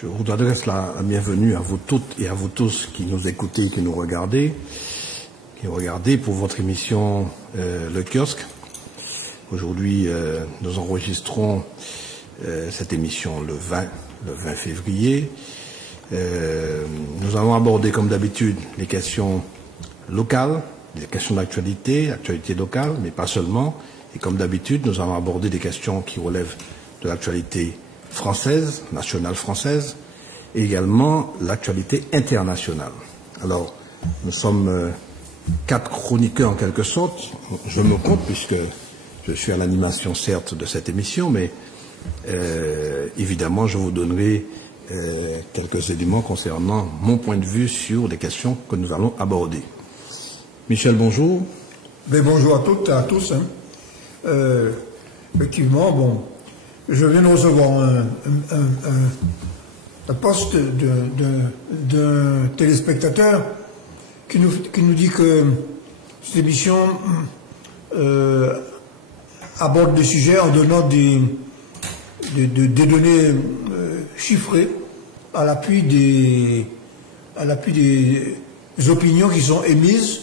Je vous adresse la bienvenue à vous toutes et à vous tous qui nous écoutez et qui nous regardez. Pour votre émission Le Kiosque. Aujourd'hui, nous enregistrons cette émission le 20 février. Nous allons aborder, comme d'habitude, les questions locales, les questions d'actualité, actualité locale, mais pas seulement. Et comme d'habitude, nous allons aborder des questions qui relèvent de l'actualité française, nationale française, et également l'actualité internationale. Alors, nous sommes 4 chroniqueurs en quelque sorte. Je me compte puisque je suis à l'animation certes de cette émission, mais évidemment, je vous donnerai quelques éléments concernant mon point de vue sur les questions que nous allons aborder. Michel, bonjour. Mais bonjour à toutes et à tous. Effectivement, bon, je viens de recevoir un poste d'un téléspectateur qui nous dit que cette émission aborde des sujets en donnant des données chiffrées à l'appui des opinions qui sont émises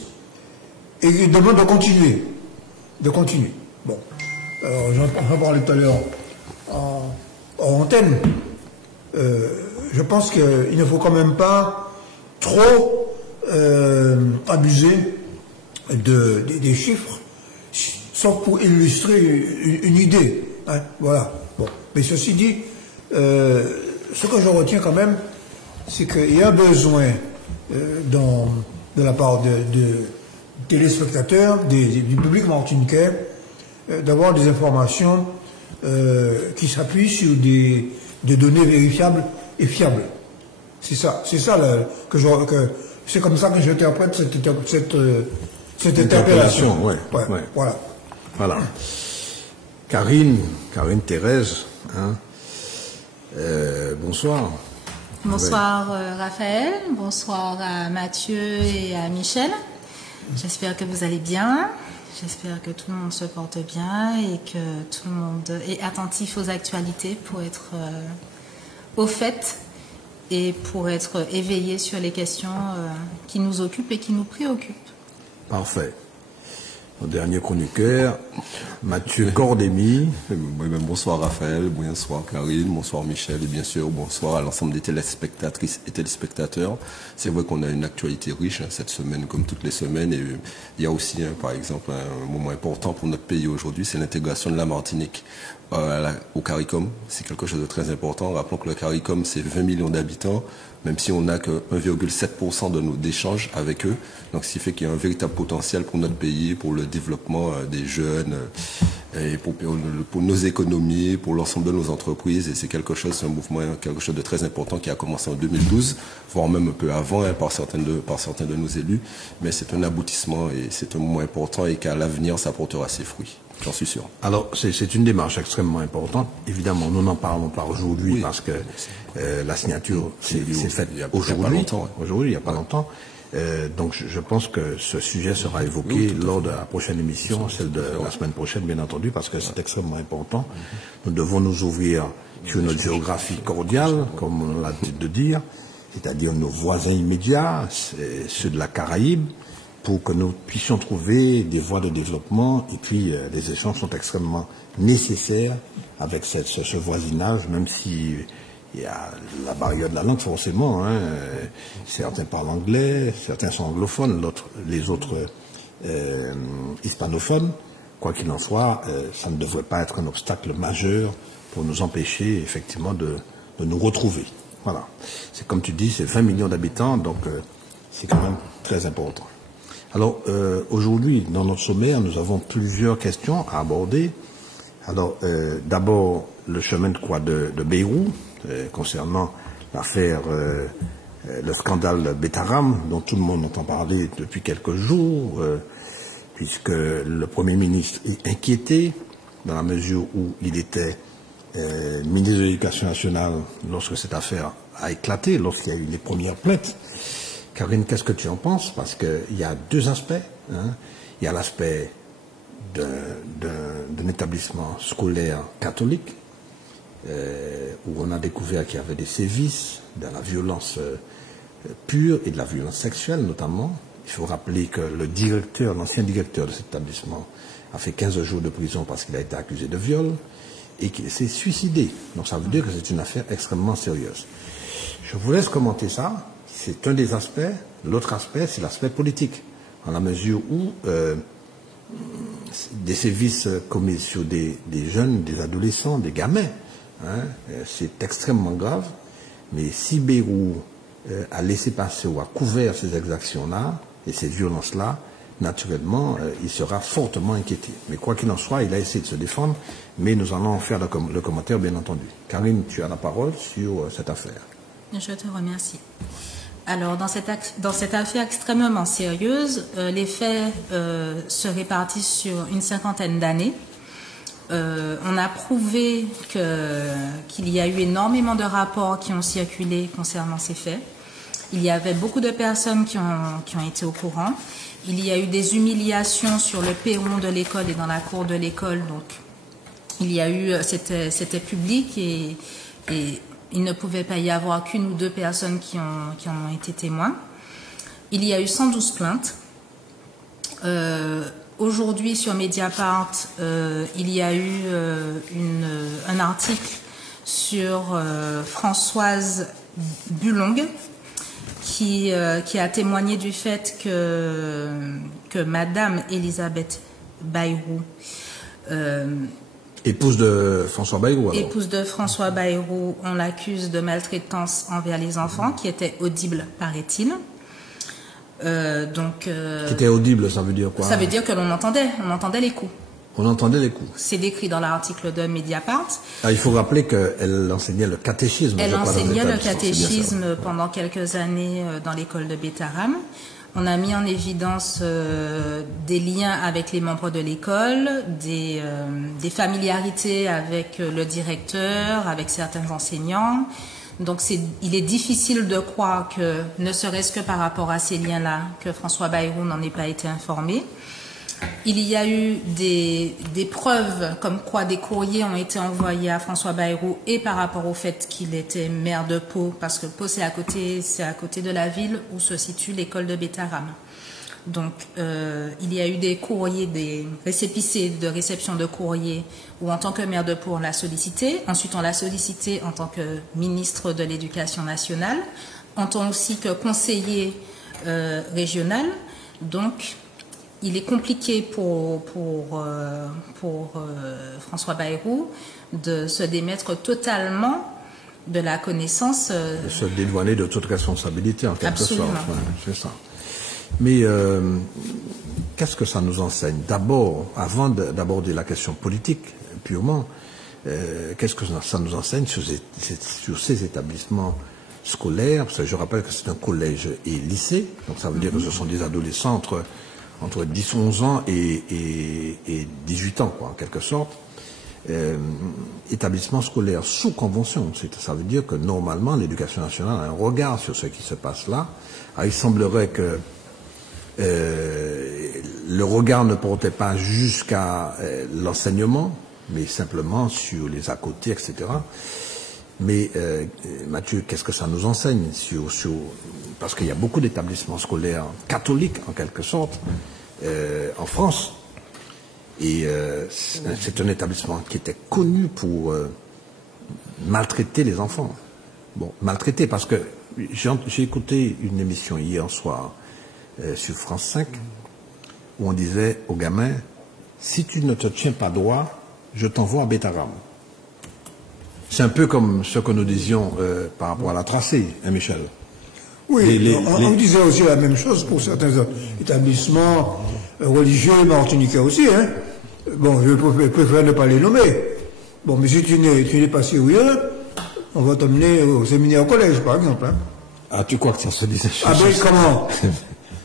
et qui demandent de continuer. Bon, alors j'en parlais tout à l'heure en antenne. Je pense qu'il ne faut quand même pas trop abuser des chiffres, sauf pour illustrer une idée. Hein, voilà. Bon. Mais ceci dit, ce que je retiens quand même, c'est qu'il y a besoin, de la part de téléspectateurs, du public martiniquais, d'avoir des informations qui s'appuient sur des données vérifiables et fiables. C'est ça c'est comme ça que j'interprète cette interpellation. Ouais. Voilà. Karine Thérèse, hein, bonsoir. Bonsoir Raphaël, bonsoir à Mathieu et à Michel. J'espère que vous allez bien. J'espère que tout le monde se porte bien et que tout le monde est attentif aux actualités pour être au fait et pour être éveillé sur les questions qui nous occupent et qui nous préoccupent. Parfait. Notre dernier chroniqueur, Mathieu Cordémy. Bonsoir Raphaël, bonsoir Karine, bonsoir Michel et bien sûr bonsoir à l'ensemble des téléspectatrices et téléspectateurs. C'est vrai qu'on a une actualité riche cette semaine comme toutes les semaines et il y a aussi par exemple un moment important pour notre pays aujourd'hui, c'est l'intégration de la Martinique au CARICOM. C'est quelque chose de très important. Rappelons que le CARICOM c'est 20 millions d'habitants, même si on n'a que 1,7% de nos échanges avec eux. Donc, ce qui fait qu'il y a un véritable potentiel pour notre pays, pour le développement des jeunes, et pour nos économies, pour l'ensemble de nos entreprises. Et c'est un mouvement, quelque chose de très important qui a commencé en 2012, voire même un peu avant, par certains de nos élus. Mais c'est un aboutissement et c'est un moment important et qu'à l'avenir, ça portera ses fruits. J'en suis sûr. Alors, c'est une démarche extrêmement importante. Évidemment, nous n'en parlons pas aujourd'hui parce que la signature s'est faite aujourd'hui. Aujourd'hui, il n'y a pas longtemps. Donc, je pense que ce sujet sera évoqué lors de la prochaine émission, celle de la semaine prochaine, bien entendu, parce que c'est extrêmement important. Nous devons nous ouvrir sur notre géographie cordiale, comme on l'a dit de dire, c'est-à-dire nos voisins immédiats, ceux de la Caraïbe, pour que nous puissions trouver des voies de développement. Et puis, les échanges sont extrêmement nécessaires avec ce voisinage, même si il y a la barrière de la langue, forcément. Hein. Certains parlent anglais, certains sont anglophones, les autres hispanophones. Quoi qu'il en soit, ça ne devrait pas être un obstacle majeur pour nous empêcher, effectivement, de nous retrouver. Voilà. C'est comme tu dis, c'est 20 millions d'habitants, donc c'est quand même très important. Alors, aujourd'hui, dans notre sommaire, nous avons plusieurs questions à aborder. Alors, d'abord, le chemin de croix de Beyrouth, concernant l'affaire, le scandale Betaram, dont tout le monde entend parler depuis quelques jours, puisque le Premier ministre est inquiété, dans la mesure où il était ministre de l'Éducation nationale lorsque cette affaire a éclaté, lorsqu'il y a eu les premières plaintes. Karine, qu'est-ce que tu en penses? Parce qu'il y a deux aspects. Hein. Il y a l'aspect d'un établissement scolaire catholique où on a découvert qu'il y avait des sévices, de la violence pure et de la violence sexuelle notamment. Il faut rappeler que le directeur, l'ancien directeur de cet établissement, a fait 15 jours de prison parce qu'il a été accusé de viol et qu'il s'est suicidé. Donc ça veut dire que c'est une affaire extrêmement sérieuse. Je vous laisse commenter ça. C'est un des aspects. L'autre aspect, c'est l'aspect politique, en la mesure où des sévices commis sur des jeunes, des adolescents, des gamins, hein, c'est extrêmement grave. Mais si Bayrou a laissé passer ou a couvert ces exactions-là et ces violences-là, naturellement, il sera fortement inquiété. Mais quoi qu'il en soit, il a essayé de se défendre, mais nous allons faire le commentaire, bien entendu. Karine, tu as la parole sur cette affaire. Je te remercie. Alors, dans cette affaire extrêmement sérieuse, les faits se répartissent sur une cinquantaine d'années. On a prouvé qu'il y a eu énormément de rapports qui ont circulé concernant ces faits. Il y avait beaucoup de personnes qui ont été au courant. Il y a eu des humiliations sur le perron de l'école et dans la cour de l'école. Donc, il y a eu, c'était public et il ne pouvait pas y avoir qu'une ou deux personnes qui en ont été témoins. Il y a eu 112 plaintes. Aujourd'hui, sur Mediapart, il y a eu un article sur Françoise Bulong qui a témoigné du fait que Madame Elisabeth Bayrou, épouse de François Bayrou, alors. Épouse de François Bayrou, on l'accuse de maltraitance envers les enfants, qui était audible, paraît-il. Qui était audible, ça veut dire quoi? Ça veut dire que on entendait les coups. On entendait les coups. C'est décrit dans l'article de Mediapart. Ah, il faut rappeler qu'elle enseignait le catéchisme. Elle enseignait le catéchisme pendant quelques années dans l'école de Bétaram. On a mis en évidence des liens avec les membres de l'école, des familiarités avec le directeur, avec certains enseignants. Donc il est difficile de croire que, ne serait-ce que par rapport à ces liens-là, que François Bayrou n'en ait pas été informé. Il y a eu des preuves comme quoi des courriers ont été envoyés à François Bayrou et par rapport au fait qu'il était maire de Pau, parce que Pau c'est à côté de la ville où se situe l'école de Bétaram. Donc il y a eu des courriers, des récépissés de réception de courriers où en tant que maire de Pau on l'a sollicité. Ensuite on l'a sollicité en tant que ministre de l'Éducation nationale, en tant aussi que conseiller régional. Donc il est compliqué pour François Bayrou de se démettre totalement de la connaissance. De se dédouaner de toute responsabilité, en quelque sorte. Absolument. Ouais, c'est ça. Mais qu'est-ce que ça nous enseigne? D'abord, avant d'aborder la question politique purement, qu'est-ce que ça nous enseigne sur ces établissements scolaires? Parce que je rappelle que c'est un collège et lycée, donc ça veut dire que ce sont des adolescents entre 10, 11 ans et 18 ans, quoi, en quelque sorte. Établissement scolaire sous convention. Ça veut dire que normalement, l'éducation nationale a un regard sur ce qui se passe là. Alors, il semblerait que le regard ne portait pas jusqu'à l'enseignement, mais simplement sur les à côté, etc. Mais Mathieu, qu'est-ce que ça nous enseigne parce qu'il y a beaucoup d'établissements scolaires catholiques, en quelque sorte, en France. Et c'est un établissement qui était connu pour maltraiter les enfants. Bon, maltraiter, parce que j'ai écouté une émission hier soir sur France 5, où on disait aux gamins, si tu ne te tiens pas droit, je t'envoie à Bétaram. C'est un peu comme ce que nous disions par rapport à la tracée, hein, Michel? Oui, on disait aussi la même chose pour certains établissements religieux martiniquais aussi. Hein. Bon, je préfère ne pas les nommer. Bon, mais si tu n'es pas sérieux, on va t'emmener au séminaire au collège, par exemple. Hein. Ah, tu crois que ça se disait? Ah ben comment?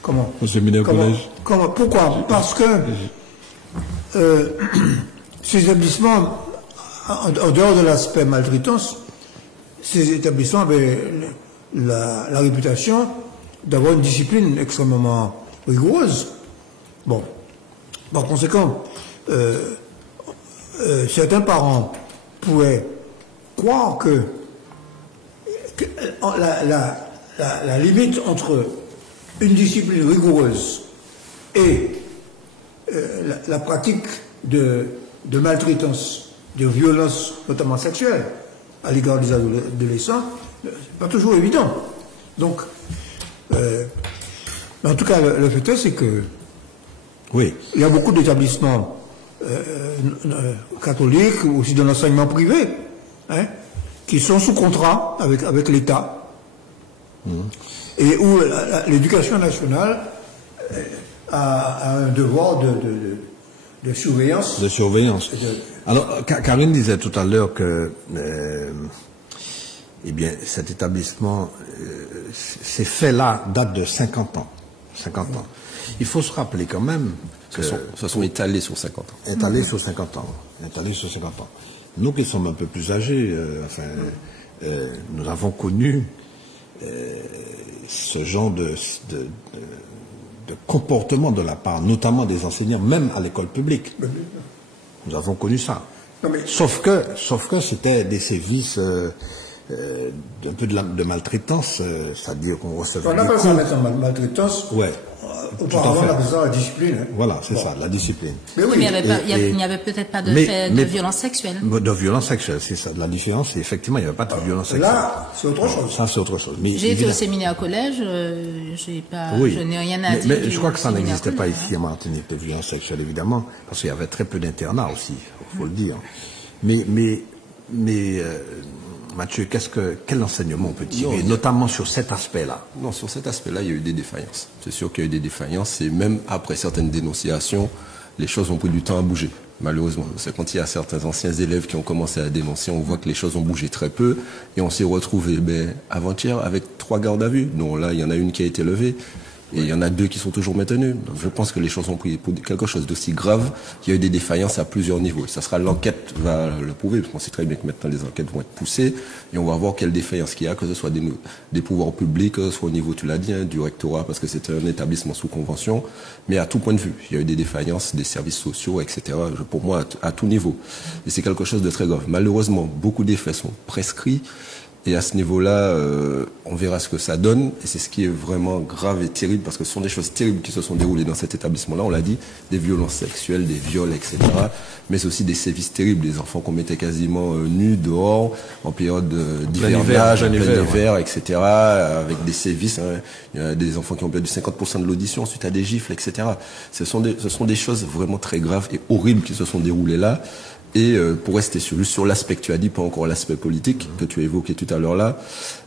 Comment? Au séminaire au collège? Comment? Pourquoi? Parce que ces établissements, en dehors de l'aspect maltraitance, ces établissements avaient la réputation d'avoir une discipline extrêmement rigoureuse. Bon, par conséquent, certains parents pouvaient croire que la limite entre une discipline rigoureuse et la pratique de maltraitance, de violence, notamment sexuelle, à l'égard des adolescents, c'est pas toujours évident. Donc, en tout cas, le fait est, c'est que Oui. il y a beaucoup d'établissements catholiques, aussi de l'enseignement privé, hein, qui sont sous contrat avec l'État, et où l'éducation nationale a un devoir de surveillance. De surveillance. Alors, Karine disait tout à l'heure que eh bien, cet établissement, ces faits-là datent de 50 ans. 50 ans. Il faut se rappeler quand même que... Ça sont étalés sur 50 ans. Étalés sur 50 ans. Étalés sur 50 ans. Nous qui sommes un peu plus âgés, nous avons connu ce genre de comportement de la part, notamment des enseignants, même à l'école publique. Nous avons connu ça. Non, mais... Sauf que c'était des sévices un peu de maltraitance, c'est-à-dire qu'on recevait... On appelle ça maintenant maltraitance. Ouais. Auparavant, on appelait ça la discipline. Hein. Voilà, c'est ça, la discipline. Mais oui. Mais il n'y avait peut-être pas de fait de violence sexuelle. De violence sexuelle, c'est ça. La différence, c'est effectivement, il n'y avait pas de violence sexuelle. Là, c'est autre chose. Ça, c'est autre chose. J'ai été au séminaire collège, je n'ai rien à dire. Mais je crois que ça n'existait pas ici en Martinique, de violence sexuelle, évidemment, parce qu'il y avait très peu d'internats aussi, il faut le dire. Mais Mathieu, quel enseignement on peut tirer, notamment sur cet aspect-là? Non, sur cet aspect-là, il y a eu des défaillances. C'est sûr qu'il y a eu des défaillances et même après certaines dénonciations, les choses ont pris du temps à bouger, malheureusement. C'est quand il y a certains anciens élèves qui ont commencé à dénoncer, on voit que les choses ont bougé très peu et on s'est retrouvé avant-hier avec 3 gardes à vue. Donc là, il y en a une qui a été levée. Et il y en a 2 qui sont toujours maintenus. Donc je pense que les choses ont pris pour quelque chose d'aussi grave. Il y a eu des défaillances à plusieurs niveaux. Et ça sera l'enquête va le prouver, parce qu'on sait très bien que maintenant les enquêtes vont être poussées et on va voir quelle défaillance qu'il y a, que ce soit des pouvoirs publics, soit au niveau, tu l'as dit, du rectorat, parce que c'est un établissement sous convention, mais à tout point de vue. Il y a eu des défaillances des services sociaux, etc. Pour moi, à tout niveau. Et c'est quelque chose de très grave. Malheureusement, beaucoup d'effets sont prescrits. Et à ce niveau-là, on verra ce que ça donne. Et c'est ce qui est vraiment grave et terrible, parce que ce sont des choses terribles qui se sont déroulées dans cet établissement-là. On l'a dit, des violences sexuelles, des viols, etc. Mais aussi des sévices terribles, des enfants qu'on mettait quasiment nus dehors, en période d'hivernage, en plein hiver, etc. Avec des sévices. Hein. Il y a des enfants qui ont perdu 50% de l'audition suite à des gifles, etc. Ce sont des choses vraiment très graves et horribles qui se sont déroulées là. Et pour rester juste sur l'aspect que tu as dit, pas encore l'aspect politique que tu as évoqué tout à l'heure là,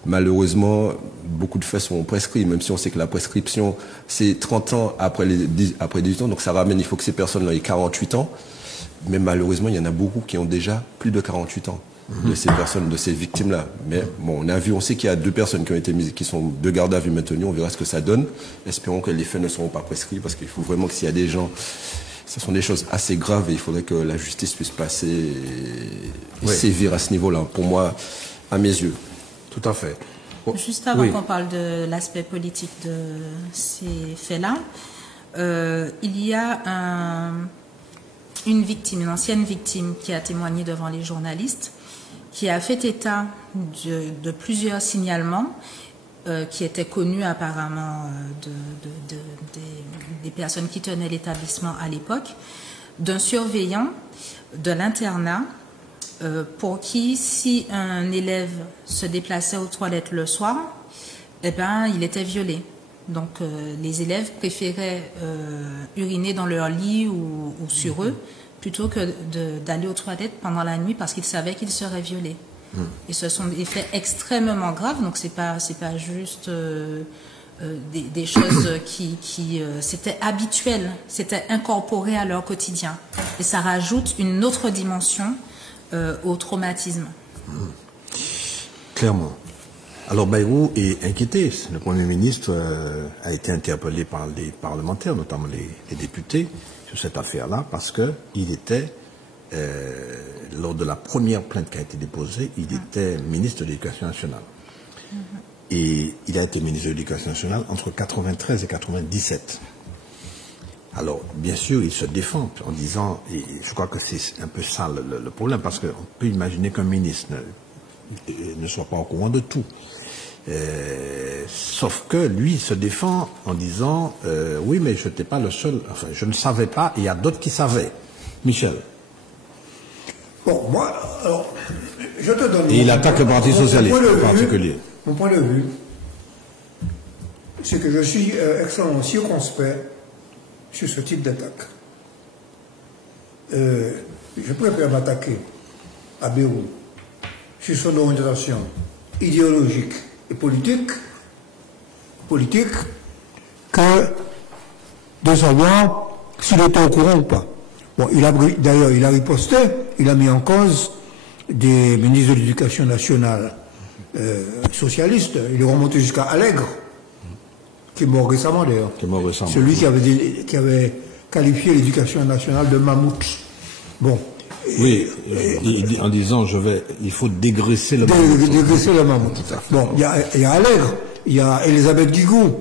malheureusement, beaucoup de faits sont prescrits, même si on sait que la prescription, c'est 30 ans après 18 ans, donc ça ramène, il faut que ces personnes-là aient 48 ans, mais malheureusement, il y en a beaucoup qui ont déjà plus de 48 ans. De ces personnes, de ces victimes-là. Mais bon, on sait qu'il y a 2 personnes qui ont été mises, qui sont de garde à vue maintenues, on verra ce que ça donne. Espérons que les faits ne seront pas prescrits, parce qu'il faut vraiment que s'il y a des gens... Ce sont des choses assez graves et il faudrait que la justice puisse passer et sévir à ce niveau-là, pour moi, à mes yeux. Tout à fait. Juste avant qu'on parle de l'aspect politique de ces faits-là, il y a une victime, une ancienne victime qui a témoigné devant les journalistes, qui a fait état de plusieurs signalements qui étaient connus apparemment des personnes qui tenaient l'établissement à l'époque, d'un surveillant de l'internat pour qui, si un élève se déplaçait aux toilettes le soir, eh ben, il était violé. Donc les élèves préféraient uriner dans leur lit ou sur eux plutôt que d'aller aux toilettes pendant la nuit parce qu'ils savaient qu'ils seraient violés. Et ce sont des faits extrêmement graves, donc c'est pas juste des choses qui c'était habituel, c'était incorporé à leur quotidien. Et ça rajoute une autre dimension au traumatisme. Clairement. Alors Bayrou est inquiété. Le Premier ministre a été interpellé par les parlementaires, notamment les députés, sur cette affaire-là, parce qu'il était... lors de la première plainte qui a été déposée, il était ministre de l'Éducation nationale. Et il a été ministre de l'Éducation nationale entre 93 et 97. Alors, bien sûr, il se défend en disant, et je crois que c'est un peu ça le problème, parce qu'on peut imaginer qu'un ministre ne soit pas au courant de tout. Sauf que lui se défend en disant oui, mais je n'étais pas le seul, enfin je ne savais pas, il y a d'autres qui savaient. Michel. Bon, moi, alors, je te donne... Et il attaque le Parti Socialiste en particulier. Mon point de vue, c'est que je suis extrêmement circonspect sur ce type d'attaque. Je préfère m'attaquer à Beyrouth sur son orientation idéologique et politique que de savoir s'il était au courant ou pas. Bon, d'ailleurs, il a riposté, il a mis en cause des ministres de l'Éducation nationale socialistes. Il est remonté jusqu'à Allègre, qui est mort récemment d'ailleurs. Celui qui avait qualifié l'éducation nationale de mammouth. Bon. Oui, en disant il faut dégraisser le mammouth. Dégraisser le mammouth. Bon, il y a Allègre, il y a Elisabeth Guigou,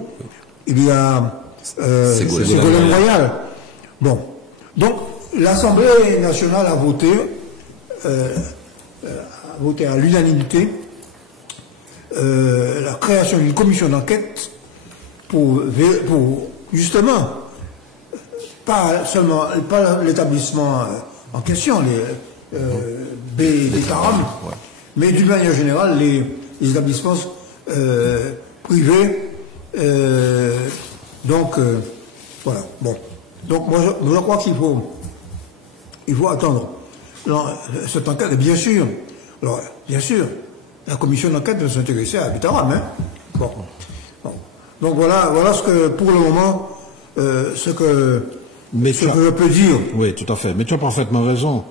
il y a Ségolène Royal. Bon. Donc, l'Assemblée nationale a voté à l'unanimité la création d'une commission d'enquête pour justement, pas l'établissement en question, les Betaram, mais d'une manière générale, les établissements privés. Donc, voilà. Bon. Donc, moi, je crois qu'il faut attendre. Alors, cette enquête, bien sûr, la commission d'enquête va s'intéresser à Betaram, hein. Bon. Donc voilà ce que, pour le moment, ce que je peux dire. Oui, tout à fait. Mais tu as parfaitement raison.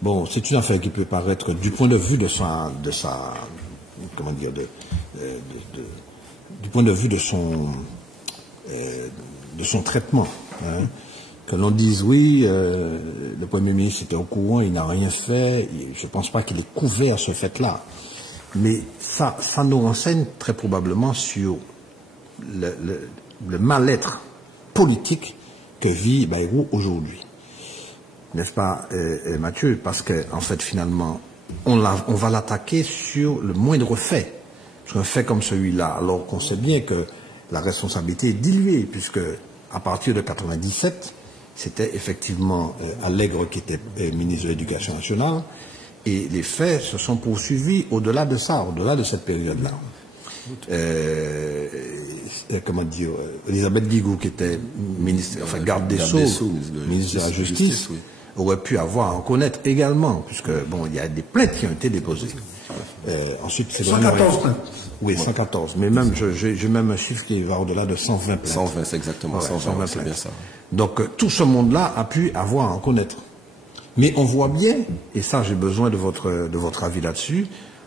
Bon, c'est une affaire qui peut paraître, du point de vue de sa comment dire, du point de vue de son traitement, hein, que l'on dise oui, le Premier ministre était au courant, il n'a rien fait. Je ne pense pas qu'il ait couvert ce fait-là. Mais ça nous renseigne très probablement sur le mal-être politique que vit Bayrou aujourd'hui. N'est-ce pas, Mathieu? Parce que, en fait, finalement, on va l'attaquer sur le moindre fait. Sur un fait comme celui-là, alors qu'on sait bien que la responsabilité est diluée, puisque à partir de 1997, c'était effectivement Allègre qui était ministre de l'Éducation nationale, et les faits se sont poursuivis au-delà de ça, au-delà de cette période-là. Comment dire, Elisabeth Guigou, qui était ministre, enfin garde des Sceaux, ministre de la Justice, oui, aurait pu avoir à en connaître également, puisque bon, il y a des plaintes qui ont été déposées. Ensuite, c'est 114 plaintes. Oui, 114. Mais même, j'ai même un chiffre qui va au-delà de 120 plaintes. 120, c'est exactement, ouais, 120 c'est bien ça. Donc, tout ce monde-là a pu avoir à en connaître. Mais on voit bien, et ça j'ai besoin de votre avis là-dessus,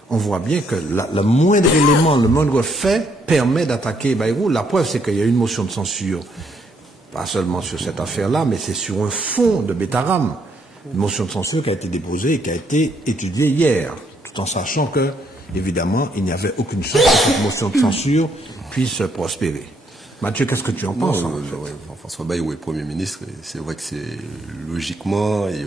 on voit bien que le moindre élément, le moindre fait permet d'attaquer Bayrou. La preuve, c'est qu'il y a une motion de censure, pas seulement sur cette affaire-là, mais c'est sur un fond de Betaram. Une motion de censure qui a été déposée et qui a été étudiée hier, tout en sachant que, évidemment, il n'y avait aucune chance que cette motion de censure puisse prospérer. Mathieu, qu'est-ce que tu en penses? François Bayrou est Premier ministre, et c'est vrai que c'est logiquement, et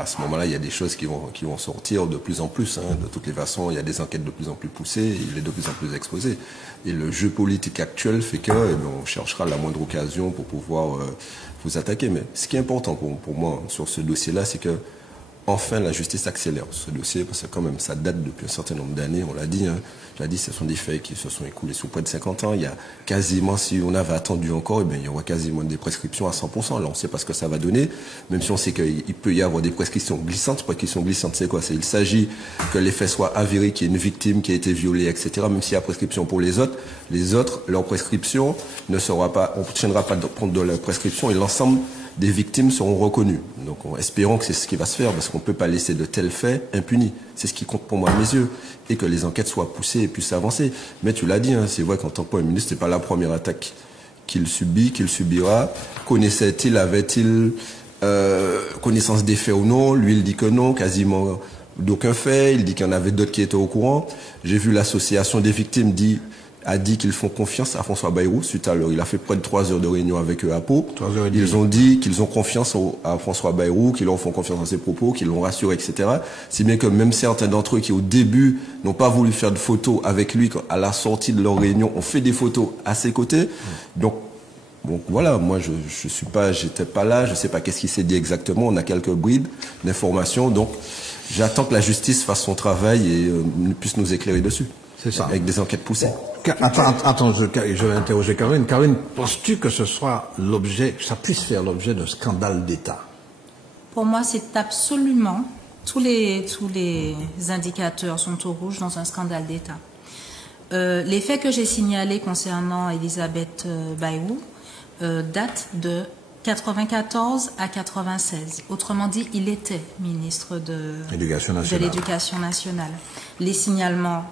à ce moment-là, il y a des choses qui vont sortir de plus en plus, hein, de toutes les façons, il y a des enquêtes de plus en plus poussées, il est de plus en plus exposé. Et le jeu politique actuel fait que, on cherchera la moindre occasion pour pouvoir vous attaquer. Mais ce qui est important pour moi sur ce dossier-là, c'est que enfin la justice accélère ce dossier, parce que quand même ça date depuis un certain nombre d'années, on l'a dit, hein. Ce sont des faits qui se sont écoulés sous près de 50 ans. Il y a quasiment, si on avait attendu encore, il y aura quasiment des prescriptions à 100%. Là, on ne sait pas ce que ça va donner, même si on sait qu'il peut y avoir des prescriptions glissantes. Prescriptions glissantes, c'est quoi? Il s'agit que les faits soient avérés, qu'il y ait une victime qui a été violée, etc. Même s'il y a prescription pour les autres, leur prescription ne sera pas, on ne tiendra pas compte de leur prescription, et l'ensemble des victimes seront reconnues. Donc, espérons que c'est ce qui va se faire, parce qu'on ne peut pas laisser de tels faits impunis. C'est ce qui compte pour moi à mes yeux. Et que les enquêtes soient poussées et puissent avancer. Mais tu l'as dit, hein, c'est vrai qu'en tant que Premier ministre, ce n'est pas la première attaque qu'il subit, qu'il subira. Connaissait-il, avait-il connaissance des faits ou non? Lui, il dit que non, quasiment d'aucun fait. Il dit qu'il y en avait d'autres qui étaient au courant. J'ai vu l'association des victimes dit a dit qu'ils font confiance à François Bayrou suite à l'heure. Il a fait près de 3 heures de réunion avec eux à Pau. Ils ont dit qu'ils ont confiance à François Bayrou, qu'ils leur font confiance dans ses propos, qu'ils l'ont rassuré, etc. Si bien que même certains d'entre eux qui au début n'ont pas voulu faire de photos avec lui, à la sortie de leur réunion, ont fait des photos à ses côtés. Donc voilà, moi j'étais pas là, je sais pas qu'est-ce qui s'est dit exactement. On a quelques brides d'informations, donc j'attends que la justice fasse son travail et puisse nous éclairer dessus. C'est ça. Avec des enquêtes poussées. Attends, je vais interroger Karine. Karine, penses-tu que ce soit l'objet, que ça puisse faire l'objet d'un scandale d'État? Pour moi, c'est absolument, tous les indicateurs sont au rouge dans un scandale d'État. Les faits que j'ai signalés concernant Elisabeth Bayrou datent de 94 à 96. Autrement dit, il était ministre de l'Éducation nationale. Les signalements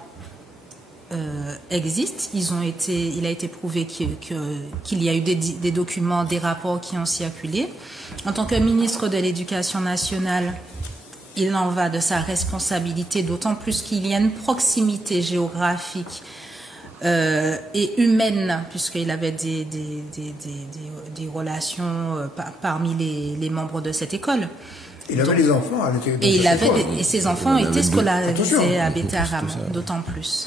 existent. Il a été prouvé qu'il y a eu des documents, des rapports qui ont circulé. En tant que ministre de l'Éducation nationale, il en va de sa responsabilité, d'autant plus qu'il y a une proximité géographique et humaine, puisqu'il avait des relations parmi les membres de cette école. Il avait des enfants à et ses enfants étaient scolarisés à Beta-Haram, d'autant plus.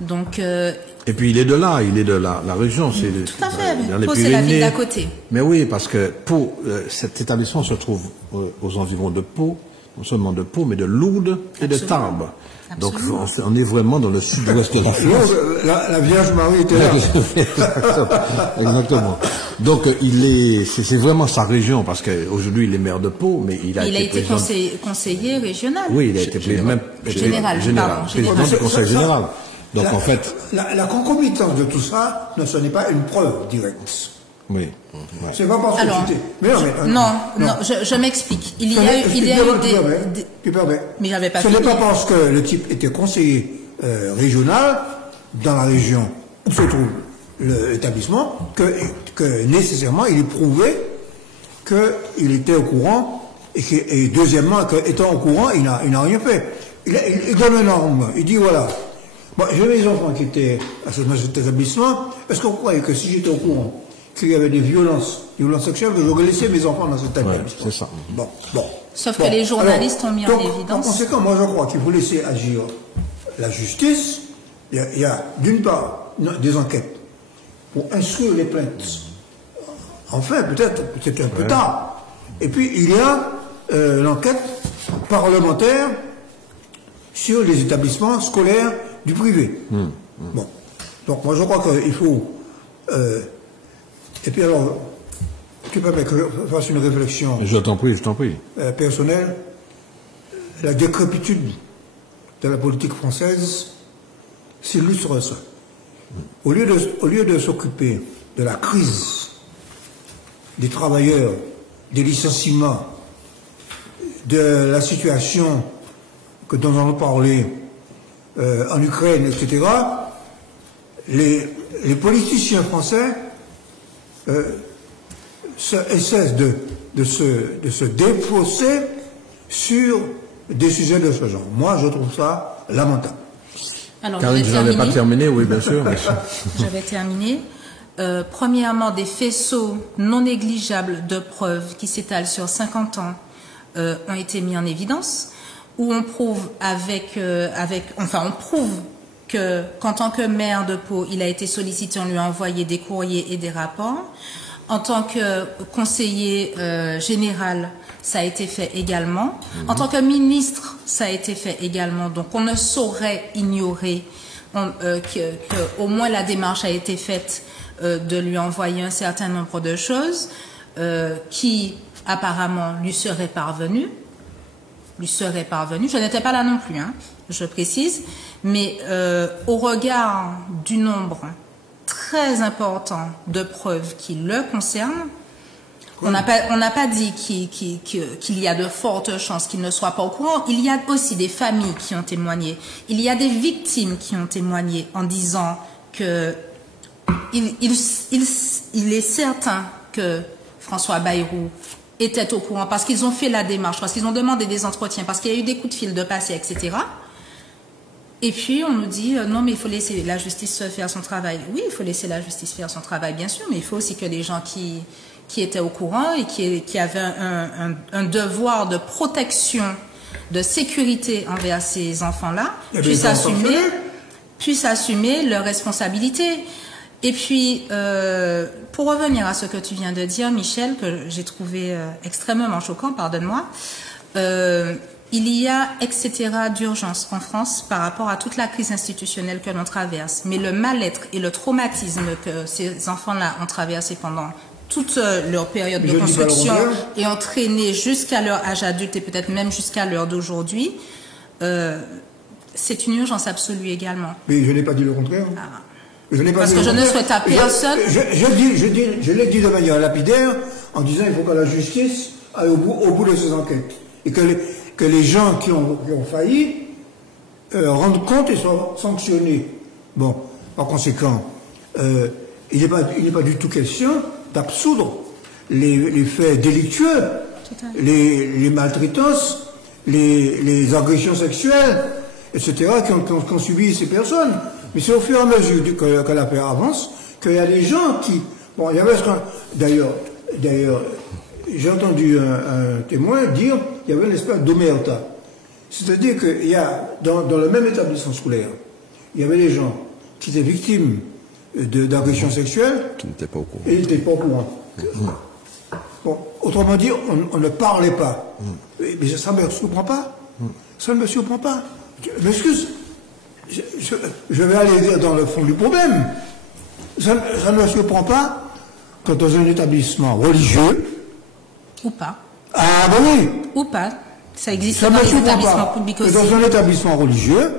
Donc, et puis il est de là, la région. Tout à fait. Pau, c'est la ville d'à côté. Mais oui, parce que Pau, cet établissement se trouve aux environs de Pau, non seulement de Pau, mais de Lourdes et de Tarbes. Donc on est vraiment dans le sud-ouest de la France. La Vierge Marie était là. Exactement. Donc c'est vraiment sa région, parce qu'aujourd'hui il est maire de Pau, mais il a été conseiller régional. Oui, il a été général président du conseil général. Donc en fait, la concomitance de tout ça, ce n'est pas une preuve directe. Oui. Ouais. C'est pas parce que je m'explique. Il y a eu Tu permets. Mais j'avais pas. Ce n'est pas parce que le type était conseiller régional dans la région où se trouve l'établissement que nécessairement il est prouvé qu'il était au courant et deuxièmement qu'étant au courant il n'a rien fait. Il donne un norme. Il dit voilà. Bon, j'ai mes enfants qui étaient à cet établissement. Est-ce que vous croyez que si j'étais au courant qu'il y avait des violences sexuelles, que j'aurais laissé mes enfants dans cet établissement? C'est ça. Bon. Sauf que les journalistes ont mis en évidence. En conséquence, moi je crois qu'il faut laisser agir la justice. Il y a d'une part des enquêtes pour instruire les plaintes. Enfin, peut-être un peu tard. Et puis il y a l'enquête parlementaire sur les établissements scolaires du privé. Bon. Donc moi je crois qu'il faut... et puis alors, tu permets que je fasse une réflexion... Je t'en prie. Personnelle. La décrépitude de la politique française s'illustre ça. Au lieu de s'occuper de la crise des travailleurs, des licenciements, de la situation dont on a parlé en Ukraine, etc., les politiciens français cessent de se défausser sur des sujets de ce genre. Moi, je trouve ça lamentable. Alors, Karine, je n'avais pas terminé, oui, bien sûr. J'avais terminé. Premièrement, des faisceaux non négligeables de preuves qui s'étalent sur 50 ans ont été mis en évidence, où on prouve on prouve qu'en tant que maire de Pau, il a été sollicité, on lui a envoyé des courriers et des rapports. En tant que conseiller général, ça a été fait également. En tant que ministre, ça a été fait également. Donc on ne saurait ignorer qu'au moins la démarche a été faite de lui envoyer un certain nombre de choses qui apparemment lui seraient parvenues. Je n'étais pas là non plus, hein, je précise. Mais au regard du nombre très important de preuves qui le concernent, on n'a pas dit qu'il y a de fortes chances qu'il ne soit pas au courant. Il y a aussi des familles qui ont témoigné. Il y a des victimes qui ont témoigné en disant que il est certain que François Bayrou était au courant parce qu'ils ont fait la démarche, parce qu'ils ont demandé des entretiens, parce qu'il y a eu des coups de fil de passé, etc. Et puis on nous dit non mais il faut laisser la justice faire son travail. Oui, il faut laisser la justice faire son travail bien sûr, mais il faut aussi que les gens qui étaient au courant et qui avaient un devoir de protection, de sécurité envers ces enfants-là puissent assumer leurs responsabilités. Et puis, pour revenir à ce que tu viens de dire, Michel, que j'ai trouvé extrêmement choquant, pardonne-moi, il y a etc. d'urgence en France par rapport à toute la crise institutionnelle que l'on traverse. Mais le mal-être et le traumatisme que ces enfants-là ont traversé pendant toute leur période de construction et entraîné jusqu'à leur âge adulte et peut-être même jusqu'à l'heure d'aujourd'hui, c'est une urgence absolue également. Mais je n'ai pas dit le contraire. Ah. Parce que je ne souhaite à personne. Je l'ai dit de manière lapidaire en disant qu'il faut que la justice aille au bout de ces enquêtes. Et que les gens qui ont failli rendent compte et soient sanctionnés. Bon, par conséquent, il n'est pas du tout question d'absoudre les faits délictueux, les maltraitances, les agressions sexuelles, etc., qui ont subi ces personnes. Mais c'est au fur et à mesure que l'affaire avance qu'il y a des gens qui... Bon, il y avait... D'ailleurs, j'ai entendu un témoin dire qu'il y avait une espèce d'omerta. C'est-à-dire qu'il y a, dans le même établissement scolaire, il y avait des gens qui étaient victimes d'agressions sexuelles qui n'étaient pas au courant. Et ils n'étaient pas au courant. Bon, autrement dit, on ne parlait pas. Mais ça ne me surprend pas. Ça ne me surprend pas. Je m'excuse. Je vais aller dans le fond du problème. Ça ne me surprend pas quand dans un établissement religieux... Ou pas. Ah ben oui. Ou pas. Ça existe dans les établissements publics aussi. Dans un établissement religieux,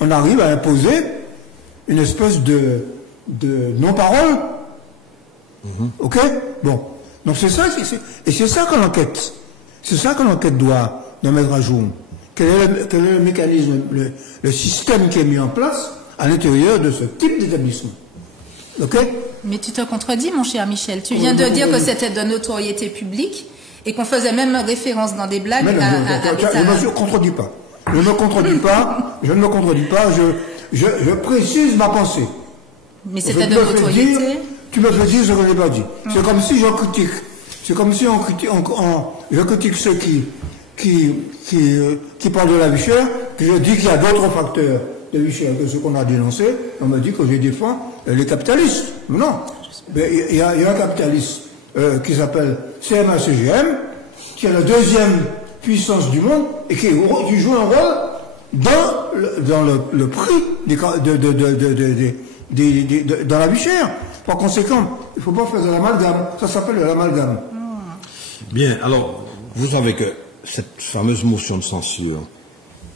on arrive à imposer une espèce de non-parole. Ok? Bon. Donc c'est ça, et c'est ça que l'enquête. C'est ça que l'enquête doit mettre à jour. Quel est le mécanisme, le système qui est mis en place à l'intérieur de ce type d'établissement. Ok? Mais tu te contredis, mon cher Michel. Tu viens de dire que c'était de notoriété publique et qu'on faisait même référence dans des blagues à je ne me contredis pas. Je ne me contredis pas. Je ne me contredis pas. Je précise ma pensée. Mais c'était de notoriété. Tu me fais dire ce que je n'ai pas dit. C'est comme si je critique. C'est comme si je critique ceux qui parlent de la vie chère, que je dis qu'il y a d'autres facteurs de vie chère que ceux qu'on a dénoncés. On me dit que je défends les capitalistes. Mais non. Il y a un capitaliste qui s'appelle CMA-CGM, qui est la deuxième puissance du monde et qui joue un rôle dans le prix dans la vie chère. Par conséquent, il ne faut pas faire de l'amalgame. Ça s'appelle de l'amalgame. Bien, alors, vous savez que cette fameuse motion de censure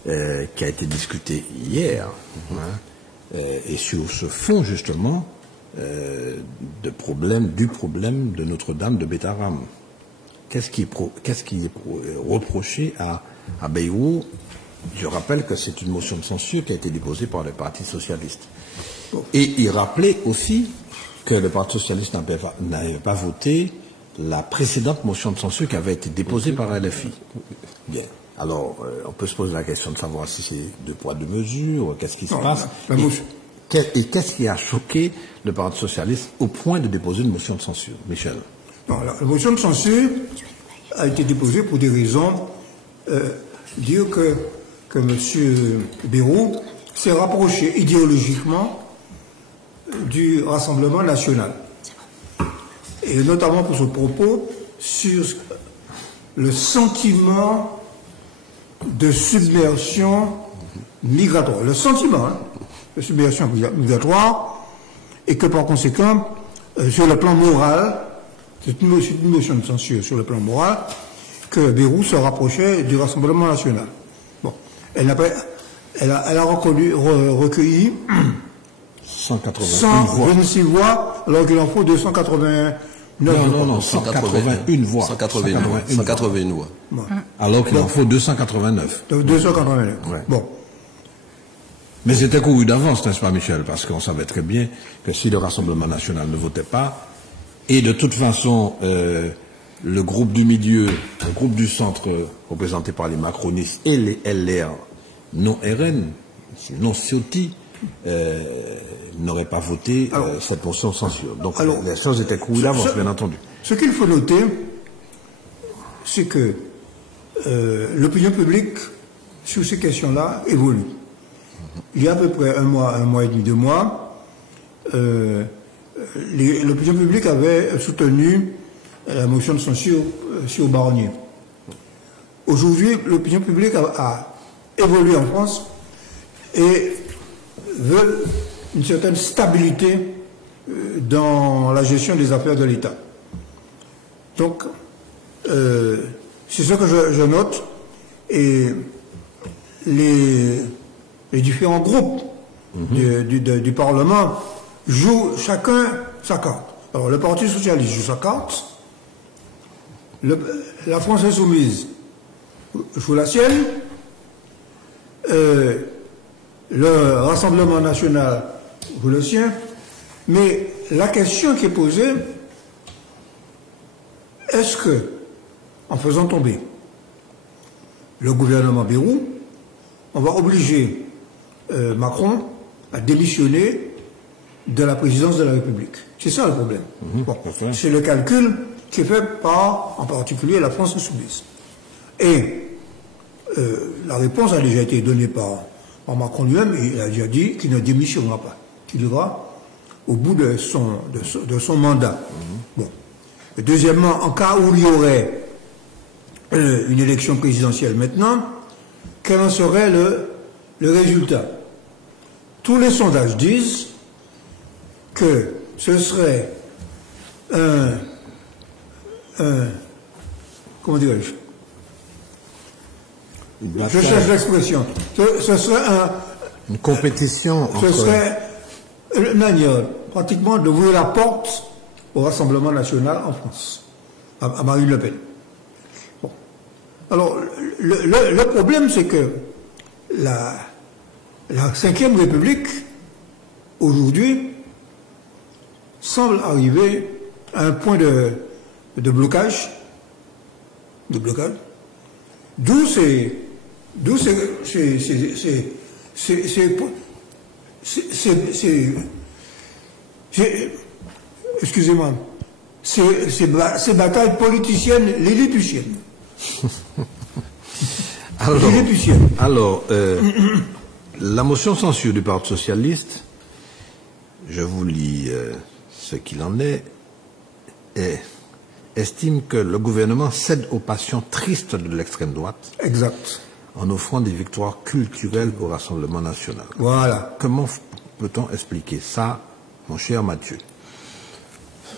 qui a été discutée hier, et sur ce fond, justement, du problème de Notre-Dame de Betaram. Qu'est-ce qui est reproché à Bayrou? Je rappelle que c'est une motion de censure qui a été déposée par le Parti socialiste. Et il rappelait aussi que le Parti socialiste n'avait pas voté la précédente motion de censure qui avait été déposée par LFI. Bien. Alors, on peut se poser la question de savoir si c'est deux poids, deux mesures, qu'est-ce qui se passe. Et qu'est-ce qui a choqué le Parti socialiste au point de déposer une motion de censure, Michel? Non, la motion de censure a été déposée pour des raisons dire que M. Bayrou s'est rapproché idéologiquement du Rassemblement national. Et notamment pour ce propos sur le sentiment de submersion migratoire. Le sentiment de submersion migratoire, et que par conséquent, sur le plan moral, c'est une motion de censure sur le plan moral, que Bayrou se rapprochait du Rassemblement national. Bon, elle a recueilli 126 voix, alors qu'il en faut 281. Non, 181 voix. 181 voix. Bon. Alors qu'il en faut 289. 289. Ouais. Bon. Mais c'était couru d'avance, n'est-ce pas, Michel? Parce qu'on savait très bien que si le Rassemblement national ne votait pas, et de toute façon, le groupe du milieu, le groupe du centre, représenté par les macronistes et les LR non RN, sinon Ciotti n'aurait pas voté cette motion de censure. Donc les choses étaient courées d'avance, bien entendu. Ce qu'il faut noter, c'est que l'opinion publique, sur ces questions-là, évolue. Il y a à peu près un mois et demi, 2 mois, l'opinion publique avait soutenu la motion de censure sur Barnier. Aujourd'hui, l'opinion publique a évolué en France et veut une certaine stabilité dans la gestion des affaires de l'État. Donc, c'est ce que je note, et les différents groupes du Parlement jouent chacun sa carte. Alors, le Parti socialiste joue sa carte, la France insoumise joue la sienne, le Rassemblement national joue le sien, mais la question qui est posée, est-ce que, en faisant tomber le gouvernement Bayrou, on va obliger Macron à démissionner de la présidence de la République? C'est ça le problème. Bon, c'est le calcul qui est fait par, en particulier, la France insoumise. Et la réponse a déjà été donnée par Macron lui-même, et il a déjà dit qu'il ne démissionnera pas, qu'il ira au bout de son mandat. Bon. Et deuxièmement, en cas où il y aurait une élection présidentielle maintenant, quel en serait le résultat? Tous les sondages disent que ce serait comment dirais-je? Je cherche l'expression. Ce serait une compétition. Ce serait une manière pratiquement d'ouvrir la porte au Rassemblement national en France, à Marine Le Pen. Bon. Alors, le problème, c'est que la Ve République, aujourd'hui, semble arriver à un point de blocage, d'où excusez-moi, ces batailles politiciennes lilliputiennes. Alors, la motion censure du Parti socialiste, je vous lis ce qu'il en est, estime que le gouvernement cède aux passions tristes de l'extrême droite. Exact. En offrant des victoires culturelles au Rassemblement national. Voilà. Comment peut-on expliquer ça, mon cher Mathieu?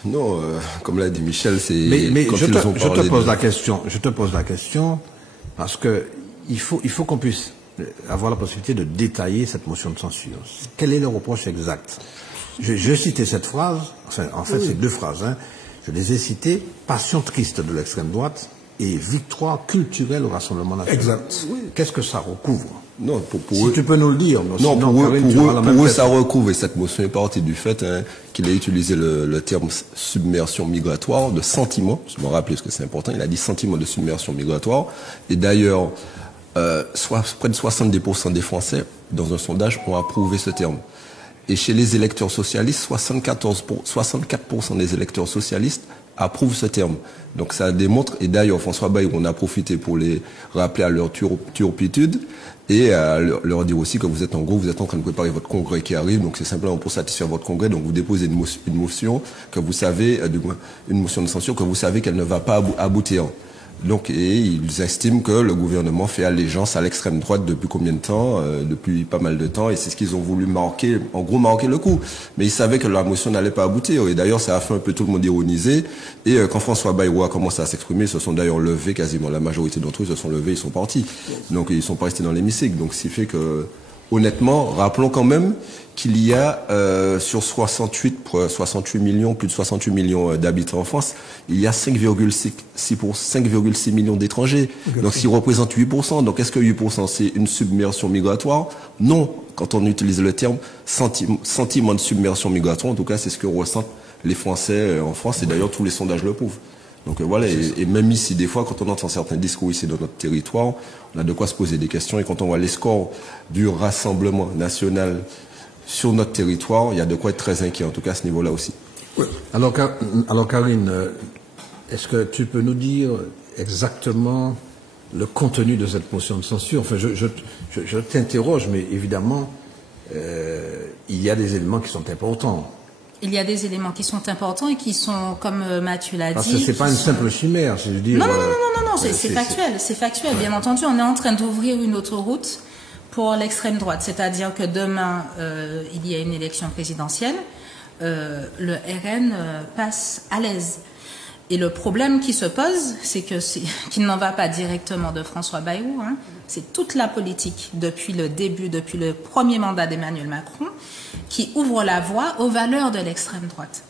Non, comme l'a dit Michel, c'est... Mais je te pose la question parce que il faut qu'on puisse avoir la possibilité de détailler cette motion de censure. Quel est le reproche exact? Je citais cette phrase, enfin, en fait, c'est 2 phrases, hein. Je les ai citées, passion triste de l'extrême droite et victoire culturelle au Rassemblement national. Exact. Oui. Qu'est-ce que ça recouvre? Non, pour si eux, tu peux nous le dire. Non, pour eux, ça recouvre, et cette motion est partie du fait qu'il a utilisé le terme submersion migratoire, de sentiment. Je me rappelle parce que c'est important. Il a dit sentiment de submersion migratoire. Et d'ailleurs, près de 70% des Français, dans un sondage, ont approuvé ce terme. Et chez les électeurs socialistes, 64% des électeurs socialistes approuvent ce terme. Donc ça démontre, et d'ailleurs François Bayrou, on a profité pour les rappeler à leur turpitude et à leur dire aussi que vous êtes en train de préparer votre congrès qui arrive, donc c'est simplement pour satisfaire votre congrès, donc vous déposez une motion que vous savez, une motion de censure que vous savez qu'elle ne va pas aboutir. Donc, et ils estiment que le gouvernement fait allégeance à l'extrême droite depuis combien de temps? Depuis pas mal de temps, et c'est ce qu'ils ont voulu marquer, en gros marquer le coup. Mais ils savaient que la motion n'allait pas aboutir, et d'ailleurs ça a fait un peu tout le monde ironiser. Et quand François Bayrou a commencé à s'exprimer, ils se sont d'ailleurs levés, quasiment la majorité d'entre eux se sont levés, ils sont partis. Donc ils sont pas restés dans l'hémicycle. Donc ce qui fait que, honnêtement, rappelons quand même qu'il y a sur 68 millions, plus de 68 millions d'habitants en France, il y a 5,6 millions d'étrangers. Donc, ce qui représente 8%. Donc, est-ce que 8% c'est une submersion migratoire? Non. Quand on utilise le terme sentiment de submersion migratoire, en tout cas, c'est ce que ressentent les Français en France. Et d'ailleurs, tous les sondages le prouvent. Donc voilà, et même ici, des fois, quand on entend certains discours ici dans notre territoire, on a de quoi se poser des questions. Et quand on voit les scores du Rassemblement national sur notre territoire, il y a de quoi être très inquiet, en tout cas à ce niveau-là aussi. Oui. Alors Karine, est-ce que tu peux nous dire exactement le contenu de cette motion de censure? Enfin, je t'interroge, mais évidemment, il y a des éléments qui sont importants. Il y a des éléments qui sont importants et qui sont, comme Mathieu l'a dit... Parce que c'est pas une simple chimère, c'est dire... Non, c'est factuel, c'est factuel. Bien entendu, on est en train d'ouvrir une autre route pour l'extrême droite. C'est-à-dire que demain, il y a une élection présidentielle, le RN passe à l'aise. Et le problème qui se pose, c'est qu'il n'en va pas directement de François Bayrou, hein. C'est toute la politique depuis le début, depuis le premier mandat d'Emmanuel Macron, qui ouvre la voie aux valeurs de l'extrême droite.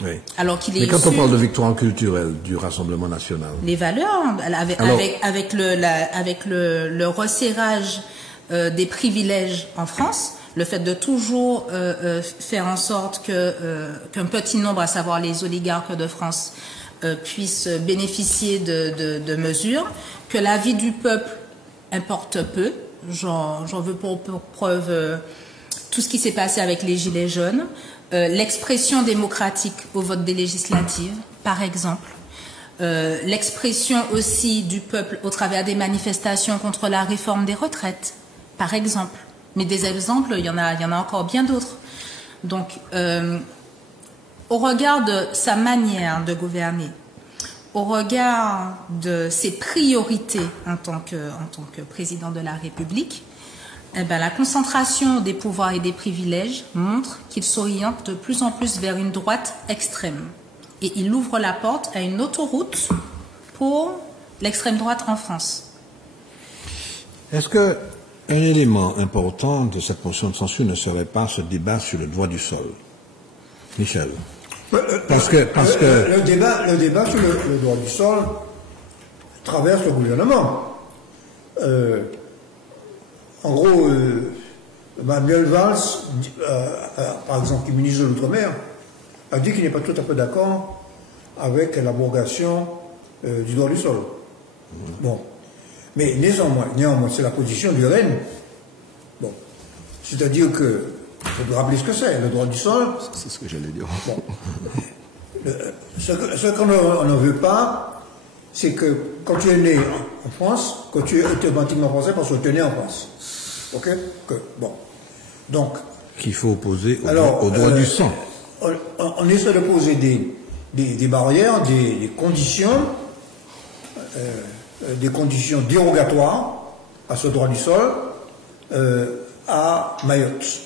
Oui. Alors qu'il est Mais quand on parle de victoire culturelle du Rassemblement national, les valeurs, avec le resserrage des privilèges en France, le fait de toujours faire en sorte qu'un petit nombre, à savoir les oligarques de France, puissent bénéficier de mesures, que la vie du peuple importe peu. J'en veux pour preuve tout ce qui s'est passé avec les Gilets jaunes, l'expression démocratique au vote des législatives, par exemple, l'expression aussi du peuple au travers des manifestations contre la réforme des retraites, par exemple. Mais des exemples, il y en a encore bien d'autres. Donc, au regard de sa manière de gouverner, au regard de ses priorités en tant que président de la République, eh ben, la concentration des pouvoirs et des privilèges montre qu'il s'oriente de plus en plus vers une droite extrême. Et il ouvre la porte à une autoroute pour l'extrême droite en France. est-ce que un élément important de cette motion de censure ne serait pas ce débat sur le droit du sol? Michel. Parce que le débat sur le droit du sol traverse le gouvernement. En gros, Manuel Valls, par exemple, qui est ministre de l'Outre-mer, a dit qu'il n'est pas tout à fait d'accord avec l'abrogation du droit du sol. Bon. Mais néanmoins, c'est la position du RN. Bon. C'est-à-dire que, il faut rappeler ce que c'est, le droit du sol. C'est ce que j'allais dire. Bon. Ce qu'on ne veut pas, c'est que quand tu es né en France, quand tu es automatiquement français parce que tu es né en France. Ok? Bon. Donc. Qu'il faut opposer au droit du sang. On essaie de poser des barrières, des conditions dérogatoires à ce droit du sol à Mayotte.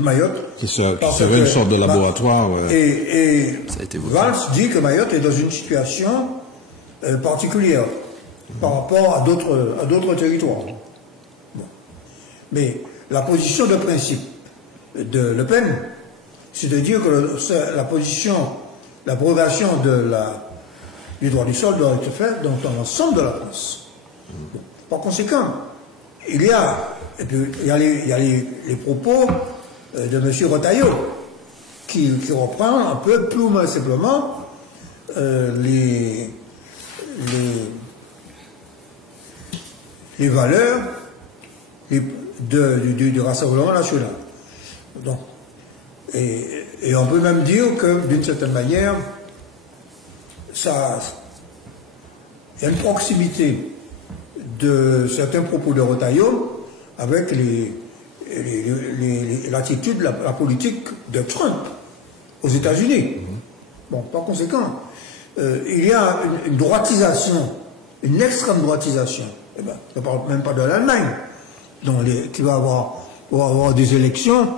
Mayotte. Qui serait une sorte de laboratoire. Et Valls dit que Mayotte est dans une situation particulière par rapport à d'autres territoires. Bon. Mais la position de principe de Le Pen, c'est de dire que l'abrogation du droit du sol doit être faite dans l'ensemble de la France. Bon. Par conséquent, il y a les propos de M. Retailleau qui reprend un peu plus ou moins simplement les valeurs du Rassemblement national. Donc, et on peut même dire que, d'une certaine manière, il y a une proximité de certains propos de Retailleau avec l'attitude, la politique de Trump aux États-Unis. Bon, par conséquent, il y a une droitisation, une extrême droitisation. Eh ben, je ne parle même pas de l'Allemagne, qui va avoir des élections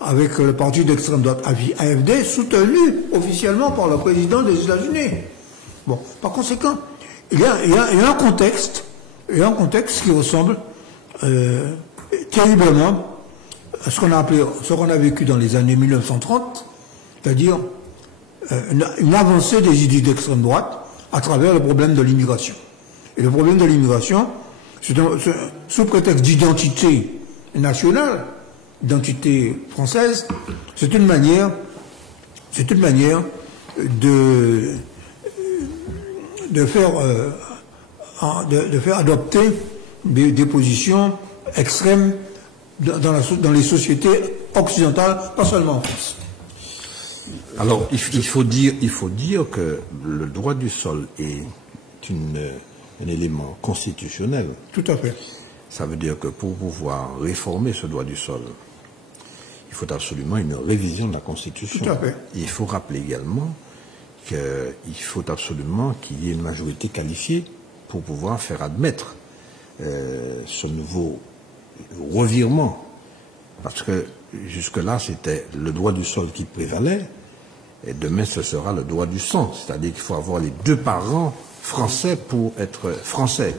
avec le parti d'extrême droite AfD, soutenu officiellement par le président des États-Unis. Bon, par conséquent, il y a un contexte qui ressemble terriblement à ce qu'on a vécu dans les années 1930, c'est-à-dire une avancée des idées d'extrême droite à travers le problème de l'immigration. Et le problème de l'immigration, sous prétexte d'identité nationale, d'identité française, c'est une manière de faire adopter des positions extrêmes dans les sociétés occidentales, pas seulement en France. Alors, il faut dire que le droit du sol est un élément constitutionnel. Tout à fait. Ça veut dire que pour pouvoir réformer ce droit du sol, il faut absolument une révision de la Constitution. Tout à fait. Et il faut rappeler également qu'il faut absolument qu'il y ait une majorité qualifiée pour pouvoir faire admettre ce nouveau revirement. Parce que jusque-là, c'était le droit du sol qui prévalait, et demain, ce sera le droit du sang. C'est-à-dire qu'il faut avoir les deux parents français pour être français.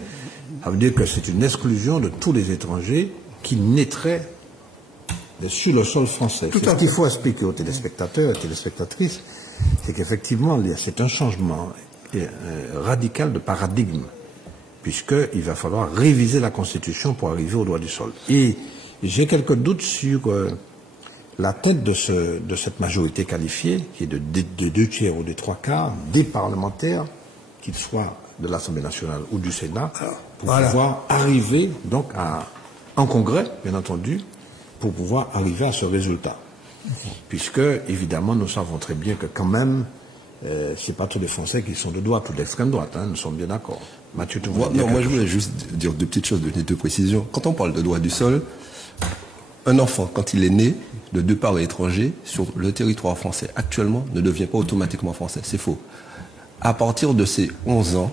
Ça veut dire que c'est une exclusion de tous les étrangers qui naîtraient sur le sol français. Ce qu'il faut expliquer aux téléspectateurs et téléspectatrices, c'est qu'effectivement, c'est un changement radical de paradigme, puisqu'il va falloir réviser la Constitution pour arriver au droit du sol. Et j'ai quelques doutes sur la tête de cette majorité qualifiée, qui est de 2 tiers ou de 3 quarts, des parlementaires, qu'ils soient de l'Assemblée nationale ou du Sénat, pour pouvoir arriver donc en Congrès, bien entendu, pour pouvoir arriver à ce résultat. Puisque, évidemment, nous savons très bien que quand même, c'est pas tous les Français qui sont de droite ou d'extrême droite, hein, nous sommes bien d'accord. Mathieu, tu vois. Non, moi je voulais juste dire 2 petites choses, donner 2 précisions. Quand on parle de droit du sol, un enfant, quand il est né de 2 parents étrangers sur le territoire français, actuellement, ne devient pas automatiquement français. C'est faux. À partir de ses 11 ans,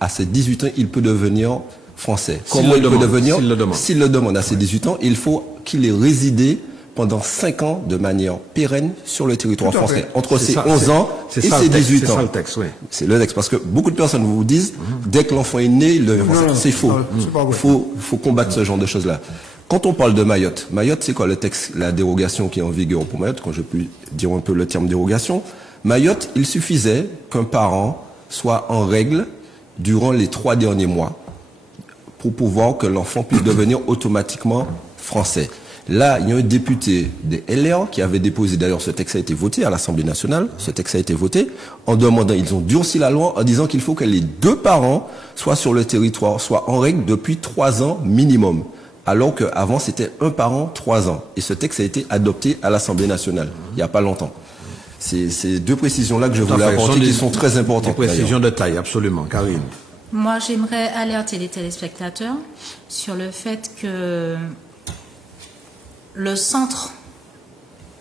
à ses 18 ans, il peut devenir français. Comment il peut devenir? S'il le demande à ses 18 ans, il faut qu'il ait résidé pendant 5 ans de manière pérenne sur le territoire français. Entre ses 11 ans et ses 18 ans. C'est ça le texte, oui. C'est le texte. Parce que beaucoup de personnes vous disent, dès que l'enfant est né, il devient français. C'est faux. Il faut combattre ce genre de choses-là. Quand on parle de Mayotte, Mayotte, c'est quoi le texte, la dérogation qui est en vigueur pour Mayotte, quand je peux dire un peu le terme dérogation? Mayotte, il suffisait qu'un parent soit en règle durant les 3 derniers mois pour pouvoir que l'enfant puisse devenir automatiquement français. Là, il y a un député des LR qui avait déposé, d'ailleurs ce texte a été voté à l'Assemblée nationale, ce texte a été voté, en demandant, ils ont durci la loi en disant qu'il faut que les 2 parents soient sur le territoire, soient en règle depuis 3 ans minimum. Alors qu'avant c'était 1 parent, 3 ans. Et ce texte a été adopté à l'Assemblée nationale, il n'y a pas longtemps. C'est ces 2 précisions-là que je voulais apporter qui sont très importantes. Des précisions de taille, absolument. Karine. Moi, j'aimerais alerter les téléspectateurs sur le fait que le centre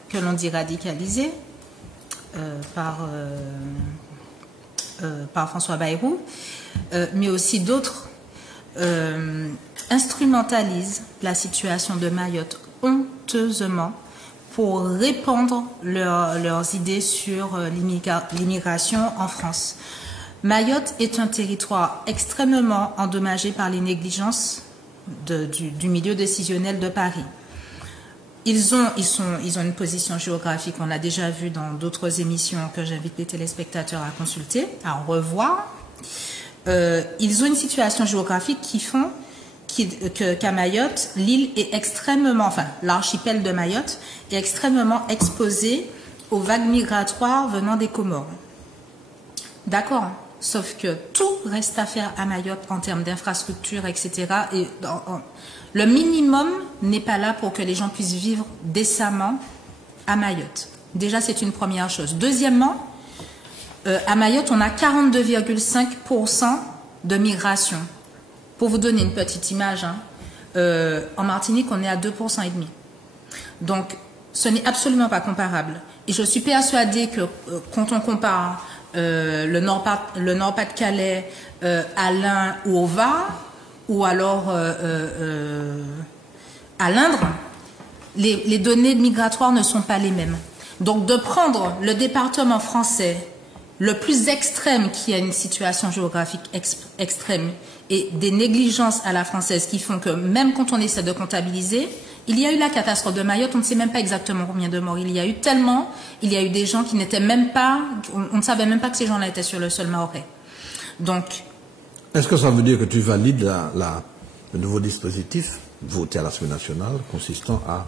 que l'on dit radicalisé par François Bayrou, mais aussi d'autres, instrumentalisent la situation de Mayotte honteusement pour répandre leurs idées sur l'immigration en France. Mayotte est un territoire extrêmement endommagé par les négligences du milieu décisionnel de Paris. Ils ont une position géographique, on l'a déjà vu dans d'autres émissions que j'invite les téléspectateurs à consulter, à revoir. Ils ont une situation géographique qui font qu'à Mayotte, l'île est extrêmement, enfin l'archipel de Mayotte est extrêmement exposé aux vagues migratoires venant des Comores. D'accord, sauf que tout reste à faire à Mayotte en termes d'infrastructures, etc. Et le minimum n'est pas là pour que les gens puissent vivre décemment à Mayotte. Déjà, c'est une première chose. Deuxièmement, à Mayotte, on a 42,5% de migration. Pour vous donner une petite image, hein, en Martinique, on est à 2,5%. Donc, ce n'est absolument pas comparable. Et je suis persuadée que quand on compare le Nord-Pas-de-Calais à l'Ain ou au Var, ou alors à l'Indre, les données migratoires ne sont pas les mêmes. Donc, de prendre le département français le plus extrême qui a une situation géographique extrême et des négligences à la française qui font que même quand on essaie de comptabiliser, il y a eu la catastrophe de Mayotte, on ne sait même pas exactement combien de morts il y a eu, tellement il y a eu des gens qui n'étaient même pas, on ne savait même pas que ces gens-là étaient sur le sol mahorais. Donc, est-ce que ça veut dire que tu valides le nouveau dispositif voté à l'Assemblée nationale consistant à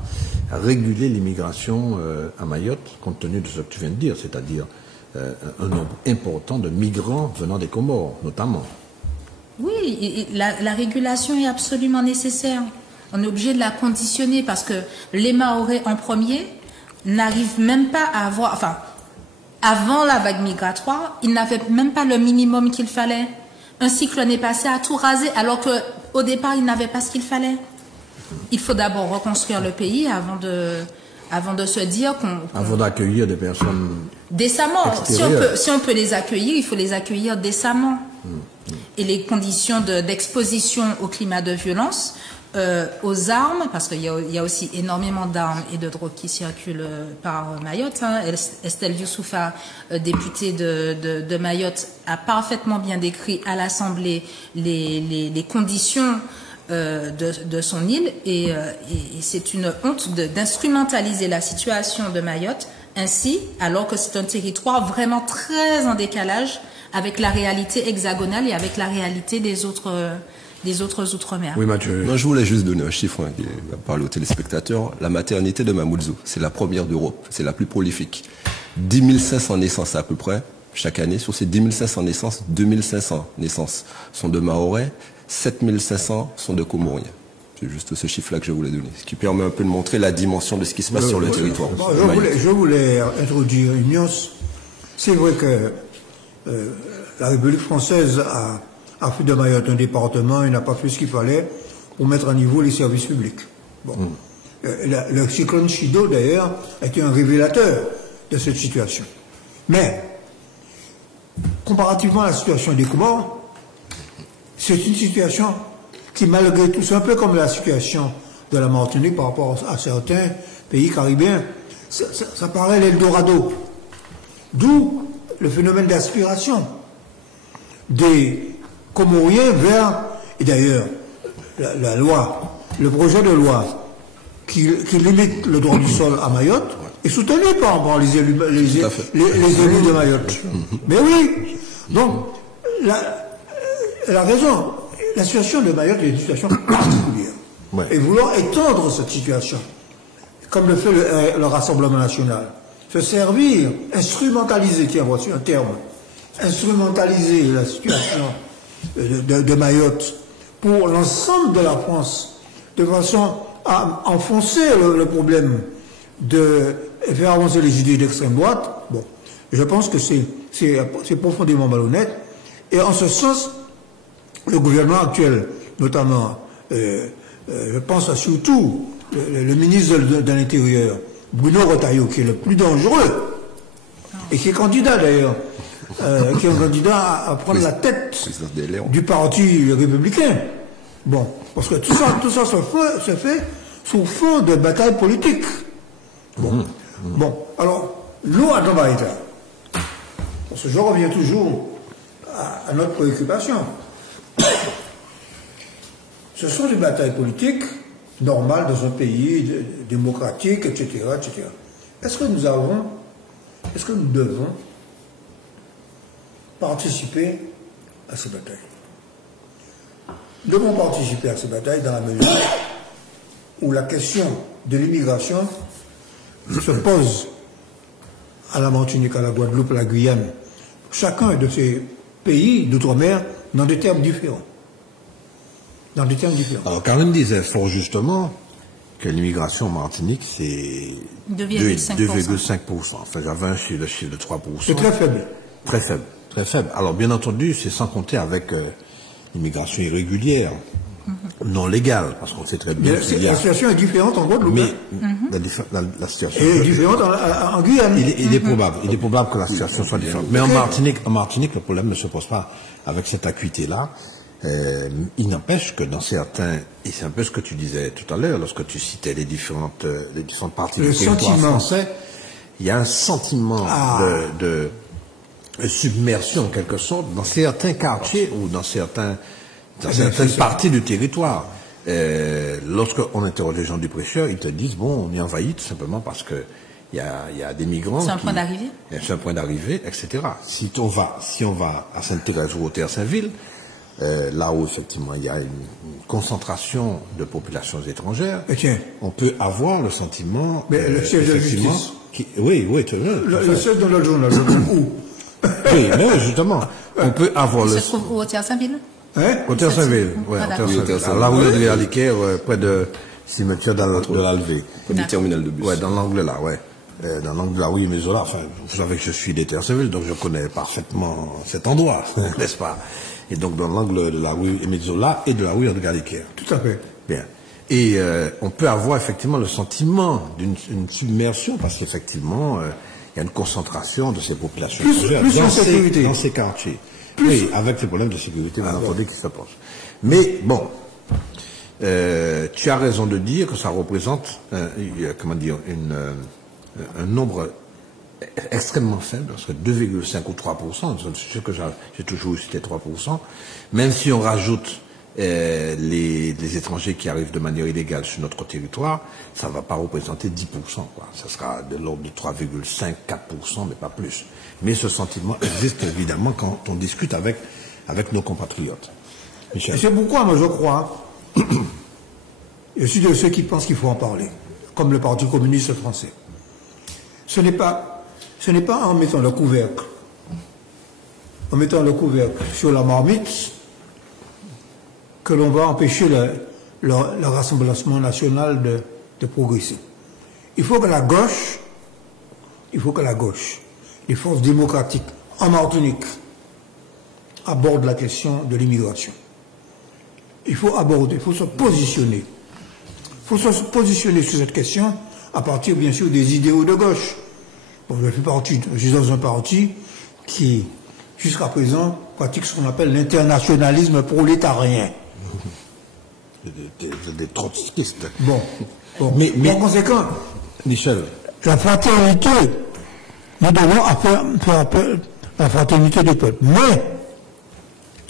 réguler l'immigration à Mayotte, compte tenu de ce que tu viens de dire, c'est-à-dire un nombre important de migrants venant des Comores, notamment. Oui, la régulation est absolument nécessaire. On est obligé de la conditionner parce que les Mahorais en premier n'arrivent même pas à avoir... Enfin, avant la vague migratoire, ils n'avaient même pas le minimum qu'il fallait. Un cyclone est passé à tout raser alors qu'au départ, ils n'avaient pas ce qu'il fallait. Il faut d'abord reconstruire le pays avant de se dire qu'on... Avant d'accueillir des personnes... Décemment. Si on peut les accueillir, il faut les accueillir décemment. Et les conditions d'exposition au climat de violence, aux armes, parce qu'il y a aussi énormément d'armes et de drogues qui circulent par Mayotte. Hein. Estelle Youssoufa, députée de Mayotte, a parfaitement bien décrit à l'Assemblée les conditions de son île et c'est une honte d'instrumentaliser la situation de Mayotte ainsi, alors que c'est un territoire vraiment très en décalage avec la réalité hexagonale et avec la réalité des autres outre-mer. Oui, Mathieu. Non, je voulais juste donner un chiffre qui va parler aux téléspectateurs. La maternité de Mamoudzou, c'est la première d'Europe, c'est la plus prolifique. 10 500 naissances à peu près chaque année. Sur ces 10 500 naissances, 2 500 naissances sont de Mahorais, 7 500 sont de Comoriens. C'est juste ce chiffre-là que je voulais donner, ce qui permet un peu de montrer la dimension de ce qui se passe sur le territoire. Bon, je voulais introduire une nuance. C'est vrai que la République française a fait de Mayotte un département, il n'a pas fait ce qu'il fallait pour mettre à niveau les services publics. Bon. Le cyclone Chido, d'ailleurs, a été un révélateur de cette situation. Mais, comparativement à la situation des Comores, c'est une situation qui, malgré tout, c'est un peu comme la situation de la Martinique par rapport à certains pays caribéens. Ça paraît l'Eldorado. D'où le phénomène d'aspiration des Comoriens vers, et d'ailleurs, la loi, le projet de loi qui limite le droit du sol à Mayotte est soutenu par les élus de Mayotte. Mais oui, donc, elle a raison. La situation de Mayotte est une situation particulière. Ouais. Et vouloir étendre cette situation, comme le fait le Rassemblement national, se servir, instrumentaliser, tiens, voici un terme, instrumentaliser la situation de Mayotte pour l'ensemble de la France, de façon à enfoncer le problème de faire avancer les idées d'extrême droite, bon, je pense que c'est profondément malhonnête. Et en ce sens, le gouvernement actuel, notamment, je pense à surtout le ministre de l'Intérieur, Bruno Retailleau, qui est le plus dangereux, et qui est candidat d'ailleurs, qui est un candidat à prendre la tête du parti républicain. Bon, parce que tout ça se fait sous fond de bataille politique. Bon, bon, alors, l'eau à Dombaïta, parce que je reviens toujours à notre préoccupation. Ce sont des batailles politiques normales dans un pays démocratique, etc., etc. Est-ce que nous devons participer à ces batailles? Nous devons participer à ces batailles dans la mesure où la question de l'immigration se pose à la Martinique, à la Guadeloupe, à la Guyane, chacun de ces pays d'outre-mer dans des termes différents. Dans des termes différents. Alors, Karine disait fort justement que l'immigration en Martinique, c'est 2,5%. Enfin, j'avais le chiffre de 3%. C'est très faible. Très faible, très faible. Alors, bien entendu, c'est sans compter avec l'immigration irrégulière, non légale, parce qu'on sait très bien. La situation est différente en Guadeloupe. Mais la situation est différente en Guyane. Il est probable que la situation soit différente. Mais en Martinique, le problème ne se pose pas avec cette acuité-là. Il n'empêche que dans certains, et c'est un peu ce que tu disais tout à l'heure, lorsque tu citais les différentes parties du territoire français, il y a un sentiment de submersion en quelque sorte dans certains quartiers ou dans certaines parties du territoire. Lorsqu'on interroge les gens du prêcheur, ils te disent bon, on est envahi tout simplement parce que il y a des migrants. C'est un point d'arrivée. C'est un point d'arrivée, etc. Si on va à Sainte-Thérèse ou au Terre-Saint-Ville, là où effectivement il y a une concentration de populations étrangères, Et tiens, on peut avoir le sentiment... mais le siège de effectivement, justice, oui, tu vois. le siège de notre journal, où? Oui, mais justement, on peut avoir Il le... se trouve où, au Saint-Ville? Hein? Au Terre-Saint-Ville, ouais, Ah, au d'accord. Terre-Saint-Ville. Là où il y a l'Icaire, près de cimetière de l'Alvé. Du terminal de bus. Ouais, dans l'angle là, ouais. Dans l'angle là, oui, mais là, enfin, vous savez que je suis des Terre-Saint-Ville, donc je connais parfaitement cet endroit, n'est-ce pas? Et donc dans l'angle de la rue Émile Zola et de la rue André Galicaire. Tout à fait. Bien. Et on peut avoir effectivement le sentiment d'une submersion, parce qu'effectivement, il y a une concentration de ces populations étrangères plus en sécurité. dans ces quartiers. Oui, avec ces problèmes de sécurité, bien entendu, qui se posent. Mais bon, tu as raison de dire que ça représente, comment dire, un nombre extrêmement faible, parce que 2,5 ou 3%, c'est ce que j'ai toujours eu, c'était 3%, même si on rajoute les étrangers qui arrivent de manière illégale sur notre territoire, ça ne va pas représenter 10%, quoi. Ça sera de l'ordre de 3,5, 4%, mais pas plus. Mais ce sentiment existe évidemment quand on discute avec nos compatriotes. Michel. Et c'est pourquoi, moi, je crois, je suis de ceux qui pensent qu'il faut en parler, comme le Parti communiste français. Ce n'est pas en mettant le couvercle sur la marmite que l'on va empêcher le Rassemblement national de progresser. Il faut que la gauche, les forces démocratiques en Martinique abordent la question de l'immigration. Il faut se positionner. Il faut se positionner sur cette question à partir, bien sûr, des idéaux de gauche. Bon, je suis dans un parti qui, jusqu'à présent, pratique ce qu'on appelle l'internationalisme prolétarien. Des trotskistes. Bon. Mais en conséquent, Michel, la fraternité, nous devons faire appel à la fraternité des peuples.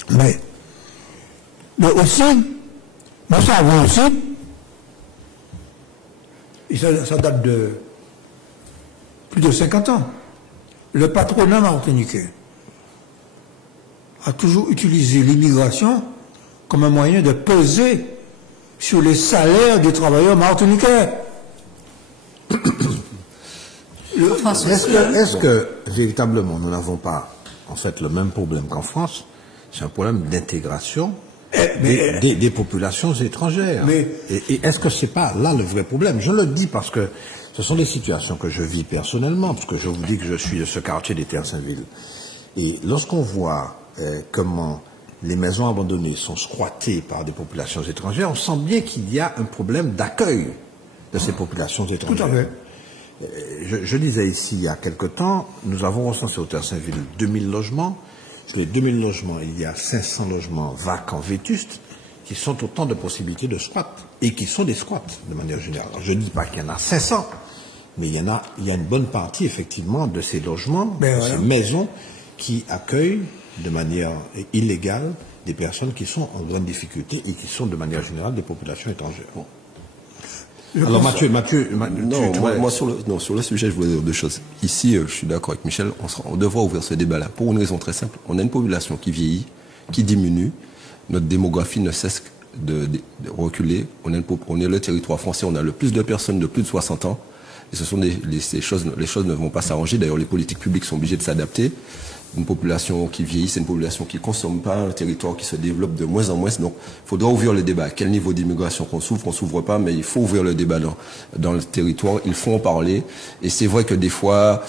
Mais aussi, nous savons aussi, et ça date de plus de 50 ans, le patronat martiniquais a toujours utilisé l'immigration comme un moyen de peser sur les salaires des travailleurs martiniquais. Est-ce que véritablement nous n'avons pas en fait le même problème qu'en France? C'est un problème d'intégration des populations étrangères. Et est-ce que c'est pas là le vrai problème? Je le dis parce que ce sont des situations que je vis personnellement, parce que je vous dis que je suis de ce quartier des Terre-Saint-Ville. Et lorsqu'on voit comment les maisons abandonnées sont squattées par des populations étrangères, on sent bien qu'il y a un problème d'accueil de ces populations étrangères. Tout à fait. Je disais ici, il y a quelque temps, nous avons recensé au Terre-Saint-Ville 2000 logements. Sur les 2000 logements, il y a 500 logements vacants, vétustes, qui sont autant de possibilités de squat, et qui sont des squats, de manière générale. Alors, je ne dis pas qu'il y en a 500, mais il y a une bonne partie, effectivement, de ces logements, ces maisons, qui accueillent de manière illégale des personnes qui sont en grande difficulté et qui sont, de manière générale, des populations étrangères. Bon. Alors Mathieu, sur le sujet, je voulais dire deux choses. Ici, je suis d'accord avec Michel, on devra ouvrir ce débat-là pour une raison très simple. On a une population qui vieillit, qui diminue, notre démographie ne cesse de reculer. On est le territoire français, on a le plus de personnes de plus de 60 ans. Et ce sont les choses ne vont pas s'arranger. D'ailleurs, les politiques publiques sont obligées de s'adapter. Une population qui vieillit, c'est une population qui ne consomme pas, un territoire qui se développe de moins en moins. Donc, il faudra ouvrir le débat. À quel niveau d'immigration qu'on s'ouvre pas, mais il faut ouvrir le débat dans le territoire. Il faut en parler. Et c'est vrai que des fois,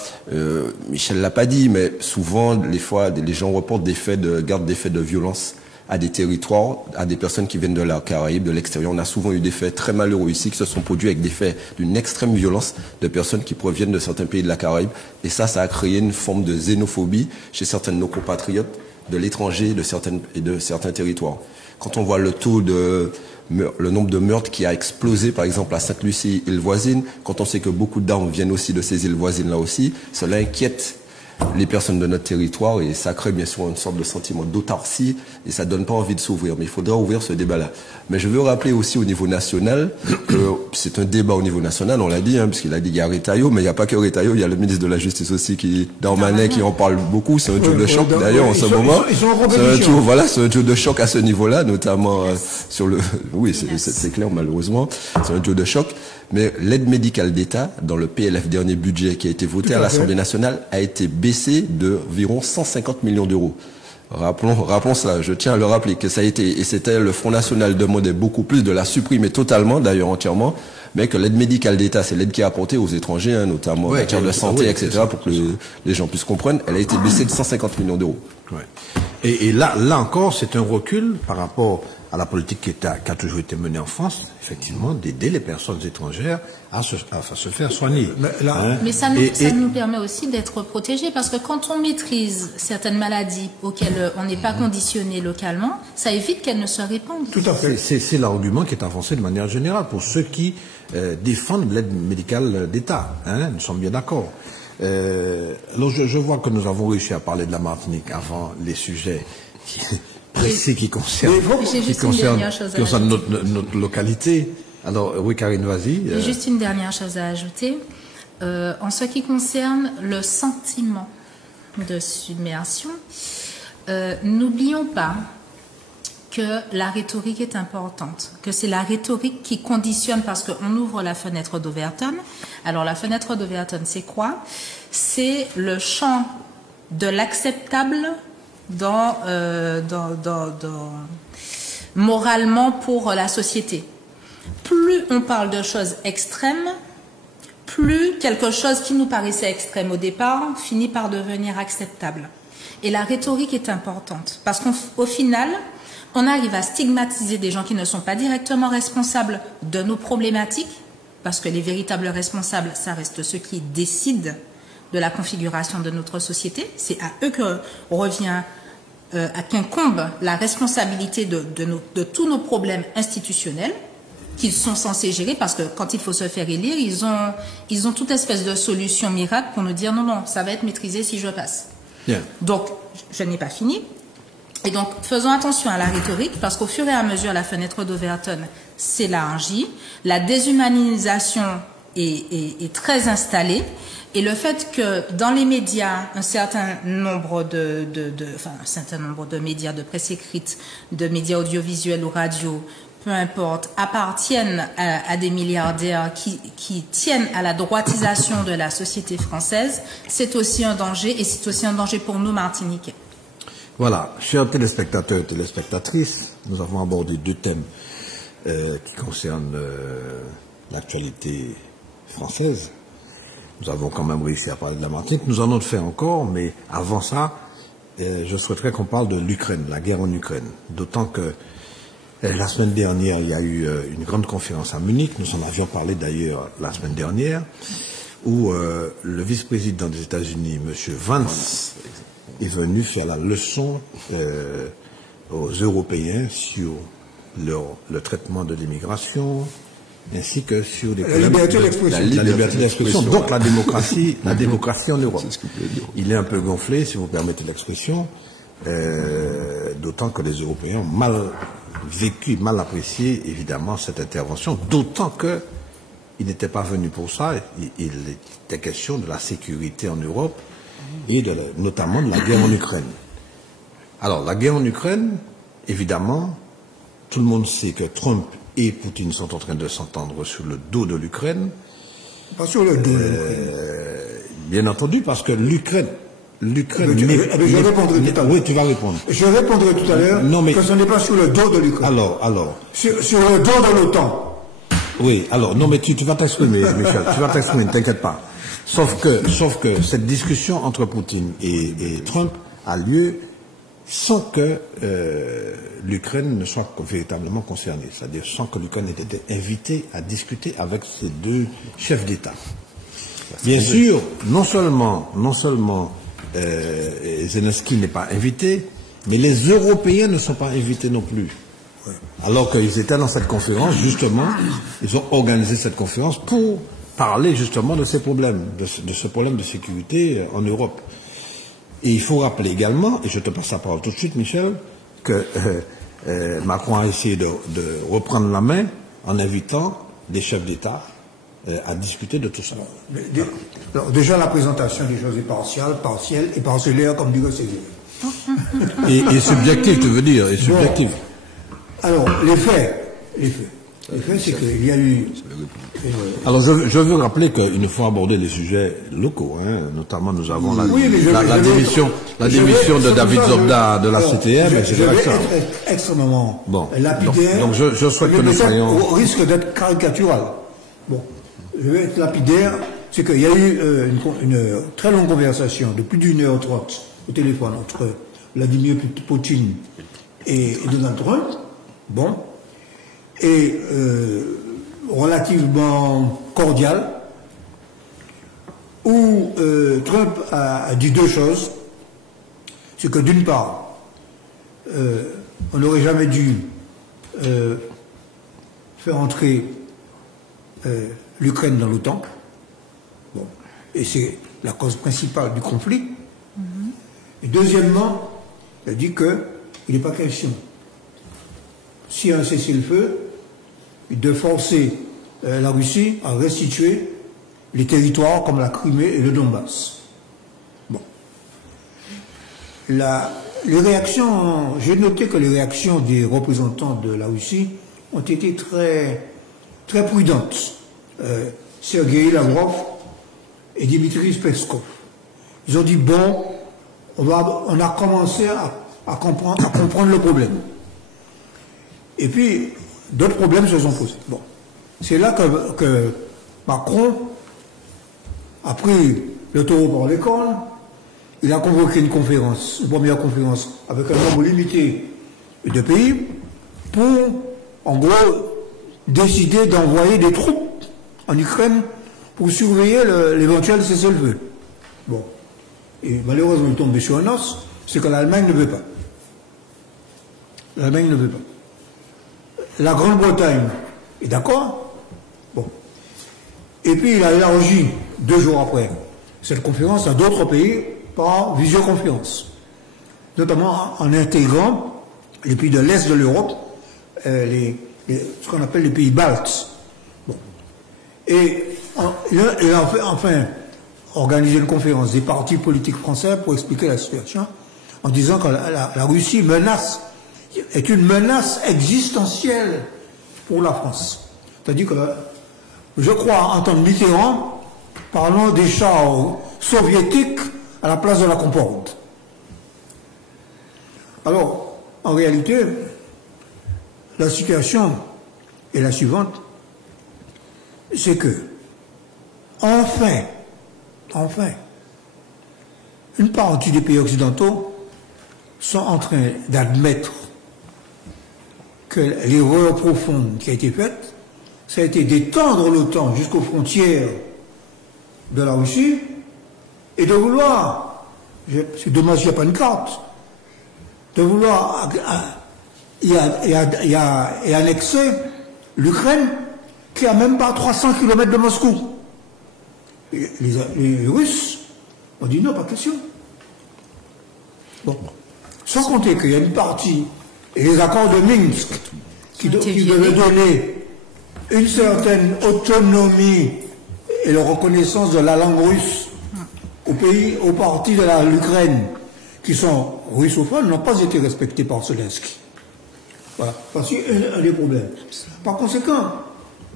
Michel l'a pas dit, mais souvent, des fois, les gens reportent des faits de violence à des territoires, à des personnes qui viennent de la Caraïbe, de l'extérieur. On a souvent eu des faits très malheureux ici qui se sont produits avec des faits d'une extrême violence de personnes qui proviennent de certains pays de la Caraïbe. Et ça a créé une forme de xénophobie chez certains de nos compatriotes de l'étranger et de certains territoires. Quand on voit le nombre de meurtres qui a explosé, par exemple, à Sainte-Lucie, île voisine, quand on sait que beaucoup d'armes viennent aussi de ces îles voisines-là aussi, cela inquiète les personnes de notre territoire et ça crée bien sûr une sorte de sentiment d'autarcie et ça donne pas envie de s'ouvrir. Mais il faudra ouvrir ce débat-là. Mais je veux rappeler aussi au niveau national que c'est un débat au niveau national, on l'a dit, puisqu'il a dit qu'il y a Retailleau, mais il n'y a pas que Retailleau, il y a le ministre de la Justice aussi Darmanin qui en parle beaucoup. C'est un duo de choc d'ailleurs en ce moment. C'est un duo de choc à ce niveau-là, notamment sur le. Oui, c'est clair malheureusement. C'est un duo de choc. Mais l'aide médicale d'État, dans le PLF dernier budget qui a été voté à l'Assemblée nationale, a été baissée d'environ 150 millions d'euros. Rappelons cela, je tiens à le rappeler, que ça a été, et c'était le Front National demandait beaucoup plus de la supprimer totalement, d'ailleurs entièrement, mais que l'aide médicale d'État, c'est l'aide qui est apportée aux étrangers, notamment en matière de santé, etc., pour que les gens puissent comprendre, elle a été baissée de 150 millions d'euros. Ouais. Et là encore, c'est un recul par rapport à la politique qui a toujours été menée en France, effectivement, d'aider les personnes étrangères à se faire soigner. Mais ça nous permet aussi d'être protégés, parce que quand on maîtrise certaines maladies auxquelles on n'est pas conditionné localement, ça évite qu'elles ne se répandent. Tout à fait. C'est l'argument qui est avancé de manière générale pour ceux qui défendent l'aide médicale d'État. Nous sommes bien d'accord. Alors je vois que nous avons réussi à parler de la Martinique avant les sujets précis qui concernent notre localité. Alors oui, Karine, vas-y. J'ai juste une dernière chose à ajouter. En ce qui concerne le sentiment de submersion, n'oublions pas que la rhétorique est importante, que c'est la rhétorique qui conditionne, parce qu'on ouvre la fenêtre d'Overton. Alors la fenêtre d'Overton, c'est quoi? C'est le champ de l'acceptable moralement pour la société. Plus on parle de choses extrêmes, plus quelque chose qui nous paraissait extrême au départ finit par devenir acceptable. Et la rhétorique est importante, parce qu'au final, on arrive à stigmatiser des gens qui ne sont pas directement responsables de nos problématiques, parce que les véritables responsables, ça reste ceux qui décident de la configuration de notre société. C'est à eux que revient, à qu'incombe la responsabilité de tous nos problèmes institutionnels qu'ils sont censés gérer, parce que quand il faut se faire élire, ils ont toute espèce de solution miracle pour nous dire non, ça va être maîtrisé si je passe. Yeah. Donc, je n'ai pas fini. Et donc, faisons attention à la rhétorique, parce qu'au fur et à mesure, la fenêtre d'Overton s'élargit, la déshumanisation est très installée, et le fait que dans les médias, un certain nombre de médias de presse écrite, de médias audiovisuels ou radio, peu importe, appartiennent à des milliardaires qui tiennent à la droitisation de la société française, c'est aussi un danger, et c'est aussi un danger pour nous, Martiniquais. Voilà, chers téléspectateurs et téléspectatrices, nous avons abordé deux thèmes qui concernent l'actualité française. Nous avons quand même réussi à parler de la Martinique. Nous en avons fait encore, mais avant ça, je souhaiterais qu'on parle de l'Ukraine, la guerre en Ukraine. D'autant que la semaine dernière, il y a eu une grande conférence à Munich. Nous en avions parlé d'ailleurs la semaine dernière, où le vice-président des États-Unis, M. Vance, est venu faire la leçon aux Européens sur le traitement de l'immigration, ainsi que sur les problèmes la liberté d'expression. Donc la démocratie en Europe. Il est un peu gonflé, si vous permettez l'expression, d'autant que les Européens ont mal vécu, mal apprécié, évidemment, cette intervention, d'autant qu'il n'était pas venu pour ça. Il était question de la sécurité en Europe, et notamment de la guerre en Ukraine. Alors, la guerre en Ukraine, évidemment, tout le monde sait que Trump et Poutine sont en train de s'entendre sur le dos de l'Ukraine. Pas sur le dos de l'Ukraine. Bien entendu, parce que l'Ukraine... je répondrai tout à l'heure. Oui, tu vas répondre. Je répondrai tout à l'heure que ce n'est pas sur le dos de l'Ukraine. Alors. Sur le dos de l'OTAN. Oui, alors, non, mais tu vas t'exprimer, Michel, tu vas t'exprimer, ne t'inquiète pas. Sauf que cette discussion entre Poutine et Trump a lieu sans que l'Ukraine ne soit véritablement concernée, c'est-à-dire sans que l'Ukraine ait été invitée à discuter avec ces deux chefs d'État. Bien sûr, non seulement Zelensky n'est pas invité, mais les Européens ne sont pas invités non plus. Alors qu'ils étaient dans cette conférence, justement, ils ont organisé cette conférence pour parler justement de ces problèmes, de ce problème de sécurité en Europe. Et il faut rappeler également, et je te passe la parole tout de suite, Michel, que Macron a essayé de reprendre la main en invitant des chefs d'État à discuter de tout ça. Alors, déjà, la présentation des choses est partielle et parcellaire, comme dit le Césaire. Et subjectif, tu veux dire, et subjectif. Bon. Alors, les faits, c'est qu'il y a eu... Alors, je veux rappeler qu'il faut aborder les sujets locaux, hein. Notamment nous avons la démission de David Zobda de la CTM, etc. Je vais être extrêmement lapidaire. Donc je souhaite que nous soyons... Au risque d'être caricatural. Bon, je vais être lapidaire, c'est qu'il y a eu une très longue conversation de plus d'1h30 au téléphone entre Vladimir Poutine et Donald Trump. Bon. Et relativement cordial, où Trump a dit deux choses. C'est que d'une part, on n'aurait jamais dû faire entrer l'Ukraine dans l'OTAN. Bon. Et c'est la cause principale du conflit. Et deuxièmement, il a dit qu'il n'est pas question, si un cessez-le-feu, de forcer la Russie à restituer les territoires comme la Crimée et le Donbass. Bon. Les réactions, j'ai noté que les réactions des représentants de la Russie ont été très, très prudentes. Sergueï Lavrov et Dimitri Peskov. Ils ont dit, bon, on a commencé à comprendre le problème. Et puis, d'autres problèmes se sont posés. Bon. C'est là que Macron a pris le taureau par les cornes. Il a convoqué une première conférence avec un nombre limité de pays pour, en gros, décider d'envoyer des troupes en Ukraine pour surveiller l'éventuel cessez-le-feu. Bon. Et malheureusement, il tombe sur un os, c'est que l'Allemagne ne veut pas. L'Allemagne ne veut pas. La Grande-Bretagne est d'accord. Bon. Et puis il a élargi 2 jours après cette conférence à d'autres pays par visioconférence, notamment en intégrant les pays de l'Est de l'Europe, ce qu'on appelle les pays baltes. Bon. Et il a enfin organisé une conférence des partis politiques français pour expliquer la situation, en disant que la Russie est une menace existentielle pour la France. C'est-à-dire que je crois entendre Mitterrand parlant des chars soviétiques à la place de la Concorde. Alors, en réalité, la situation est la suivante, c'est que, enfin, une partie des pays occidentaux sont en train d'admettre que l'erreur profonde qui a été faite, ça a été d'étendre l'OTAN jusqu'aux frontières de la Russie et de vouloir, c'est dommage qu'il n'y a pas une carte, de vouloir y annexer l'Ukraine qui a même pas 300 km de Moscou. Et les Russes ont dit non, pas question. Bon. Sans compter qu'il y a une partie, et les accords de Minsk, qui devaient donner une certaine autonomie et la reconnaissance de la langue russe aux parties de l'Ukraine qui sont russophones, n'ont pas été respectés par Zelensky. Voilà. Parce qu'il y a un des problèmes. Par conséquent,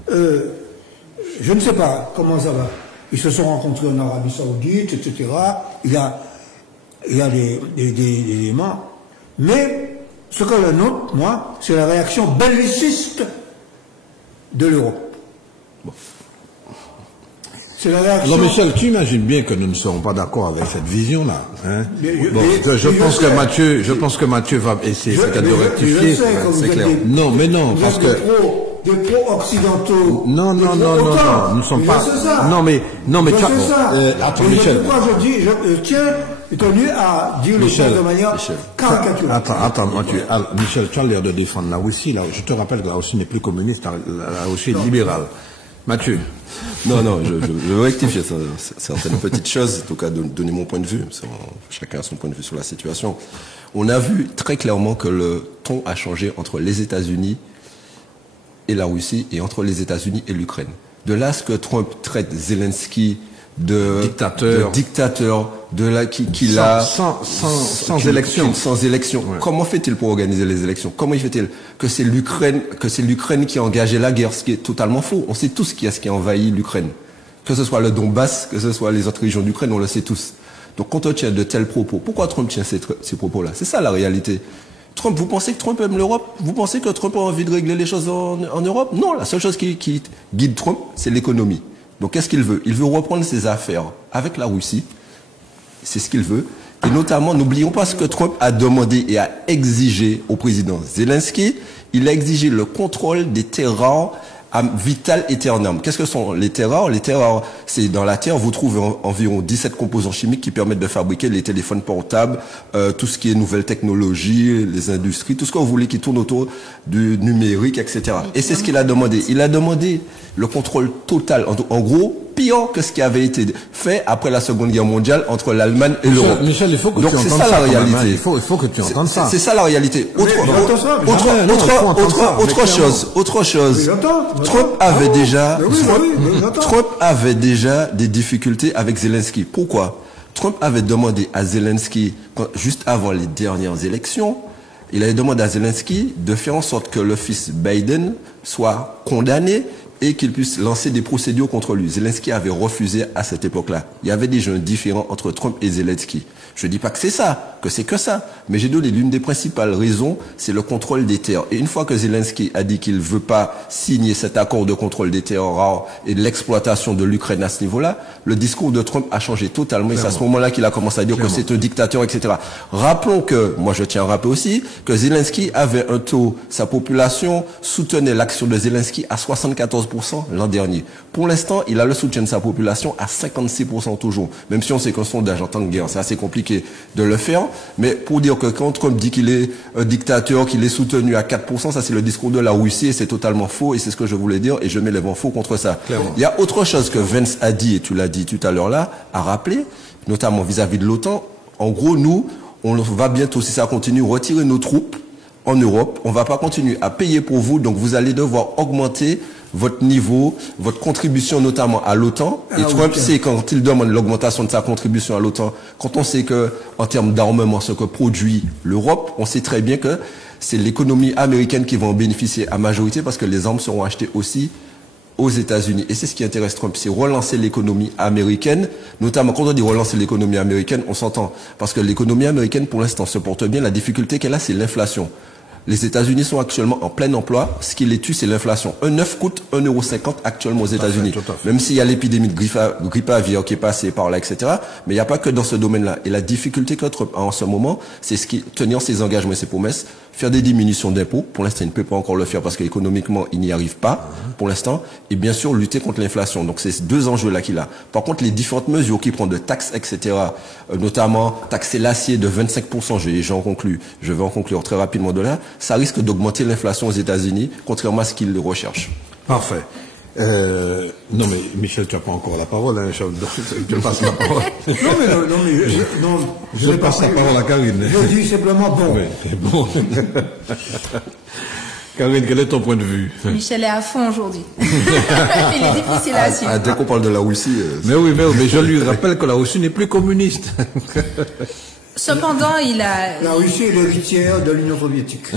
je ne sais pas comment ça va. Ils se sont rencontrés en Arabie Saoudite, etc. Il y a des éléments. Mais ce que je note, moi, c'est la réaction belliciste de l'Europe. Bon. C'est la réaction... Alors Michel, tu imagines bien que nous ne serons pas d'accord avec cette vision-là. Hein? Je pense que Mathieu va essayer peut-être de rectifier. C'est clair. Non, mais non, parce que... Des pro-occidentaux. Non, nous ne sommes pas... Non, mais tu as... attends, Michel. Je tiens tenu à dire les choses de manière caricaturale. Attends, Mathieu. Michel, tu as l'air de défendre la Russie. Là, je te rappelle que la Russie n'est plus communiste, la Russie est libérale. Mathieu. Non, je veux rectifier certaines petites choses, en tout cas donner mon point de vue. Chacun a son point de vue sur la situation. On a vu très clairement que le ton a changé entre les États-Unis et la Russie et entre les États-Unis et l'Ukraine. De là ce que Trump traite Zelensky de dictateur, sans élection. Sans élection. Ouais. Comment fait-il pour organiser les élections? Comment il fait-il que c'est l'Ukraine qui a engagé la guerre, ce qui est totalement faux. On sait tous qui a envahi l'Ukraine. Que ce soit le Donbass, que ce soit les autres régions d'Ukraine, on le sait tous. Donc quand on tient de tels propos, pourquoi Trump tient ces propos-là? C'est ça la réalité. Trump, vous pensez que Trump aime l'Europe? Vous pensez que Trump a envie de régler les choses en Europe? Non, la seule chose qui guide Trump, c'est l'économie. Donc qu'est-ce qu'il veut? Il veut reprendre ses affaires avec la Russie. C'est ce qu'il veut. Et notamment, n'oublions pas ce que Trump a demandé et a exigé au président Zelensky. Il a exigé le contrôle des terres rares vital aeternam. Qu'est-ce que sont les terres rares? Les terres rares, c'est dans la terre, vous trouvez environ 17 composants chimiques qui permettent de fabriquer les téléphones portables, tout ce qui est nouvelles technologies, les industries, tout ce que vous voulez qui tourne autour du numérique, etc. Et c'est ce qu'il a demandé. Il a demandé le contrôle total. En gros, pire que ce qui avait été fait après la Seconde Guerre mondiale entre l'Allemagne et l'Europe. Michel, il faut que donc tu entendes ça la réalité. Même, hein. Il faut que tu entendes ça. C'est ça la réalité. Autre chose. Trump avait déjà des difficultés avec Zelensky. Pourquoi? Trump avait demandé à Zelensky, juste avant les dernières élections, il avait demandé à Zelensky de faire en sorte que le fils Biden soit condamné et qu'il puisse lancer des procédures contre lui. Zelensky avait refusé à cette époque-là. Il y avait des jeux différents entre Trump et Zelensky. Je ne dis pas que c'est ça, que c'est que ça, mais j'ai donné l'une des principales raisons, c'est le contrôle des terres. Et une fois que Zelensky a dit qu'il ne veut pas signer cet accord de contrôle des terres rares et de l'exploitation de l'Ukraine à ce niveau-là, le discours de Trump a changé totalement. Et c'est à ce moment-là qu'il a commencé à dire que c'est un dictateur, etc. Rappelons que, moi je tiens à rappeler aussi, que Zelensky avait un taux, sa population soutenait l'action de Zelensky à 74% l'an dernier. Pour l'instant, il a le soutien de sa population à 56% toujours. Même si on sait qu'un sondage en temps de guerre, c'est assez compliqué de le faire. Mais pour dire que quand Trump dit qu'il est un dictateur, qu'il est soutenu à 4%, ça c'est le discours de la Russie et c'est totalement faux et c'est ce que je voulais dire et je mets les vents faux contre ça. Clairement. Il y a autre chose que Vance a dit et tu l'as dit tout à l'heure là, à rappeler, notamment vis-à-vis de l'OTAN. En gros, nous, on va bientôt, si ça continue, retirer nos troupes en Europe. On va pas continuer à payer pour vous, donc vous allez devoir augmenter votre niveau, votre contribution notamment à l'OTAN. Et Trump sait quand il demande l'augmentation de sa contribution à l'OTAN, quand on sait que, en termes d'armement, ce que produit l'Europe, on sait très bien que c'est l'économie américaine qui va en bénéficier à majorité parce que les armes seront achetées aussi aux États-Unis. Et c'est ce qui intéresse Trump, c'est relancer l'économie américaine, notamment quand on dit relancer l'économie américaine, on s'entend. Parce que l'économie américaine, pour l'instant, se porte bien. La difficulté qu'elle a, c'est l'inflation. Les États-Unis sont actuellement en plein emploi. Ce qui les tue, c'est l'inflation. Un œuf coûte 1,50 € actuellement aux États-Unis. Même s'il y a l'épidémie de grippe aviaire qui est passée par là, etc. Mais il n'y a pas que dans ce domaine-là. Et la difficulté que Trump a en ce moment, c'est tenir ses engagements et ses promesses, faire des diminutions d'impôts. Pour l'instant, il ne peut pas encore le faire parce qu'économiquement, il n'y arrive pas pour l'instant. Et bien sûr, lutter contre l'inflation. Donc, c'est ces deux enjeux-là qu'il a. Par contre, les différentes mesures qu'il prend de taxes, etc., notamment taxer l'acier de 25%, je vais en conclure très rapidement de là, ça risque d'augmenter l'inflation aux États-Unis, contrairement à ce qu'ils recherchent. Parfait. Non mais Michel, tu n'as pas encore la parole, hein, je passe la parole. Je passe la parole à Karine. Je dis simplement bon. Bon. Karine, quel est ton point de vue? Michel est à fond aujourd'hui. Il est difficile à suivre. Dès qu'on parle de la Russie... Mais je lui rappelle que la Russie n'est plus communiste. Cependant, la Russie est l'héritière de l'Union soviétique.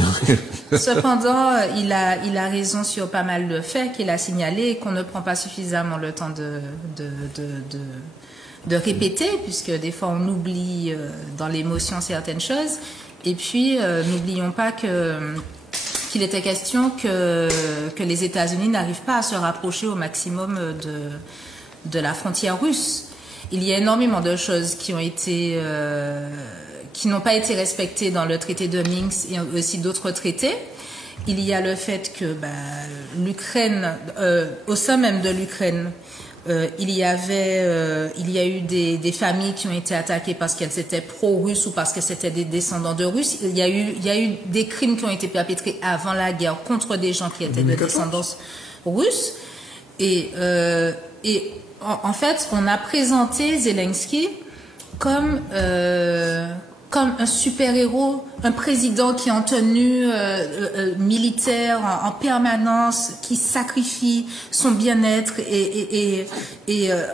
Cependant, il a raison sur pas mal de faits qu'il a signalés et qu'on ne prend pas suffisamment le temps de répéter, puisque des fois on oublie dans l'émotion certaines choses. Et puis, n'oublions pas qu'il était question que les États-Unis n'arrivent pas à se rapprocher au maximum de la frontière russe. Il y a énormément de choses qui n'ont pas été respectées dans le traité de Minsk et aussi d'autres traités. Il y a le fait que l'Ukraine, au sein même de l'Ukraine, il y a eu des familles qui ont été attaquées parce qu'elles étaient pro-russes ou parce que c'était des descendants de Russes. Il y a eu des crimes qui ont été perpétrés avant la guerre contre des gens qui étaient de descendance russe. Et en fait, on a présenté Zelensky comme un super-héros, un président qui est en tenue militaire en permanence, qui sacrifie son bien-être et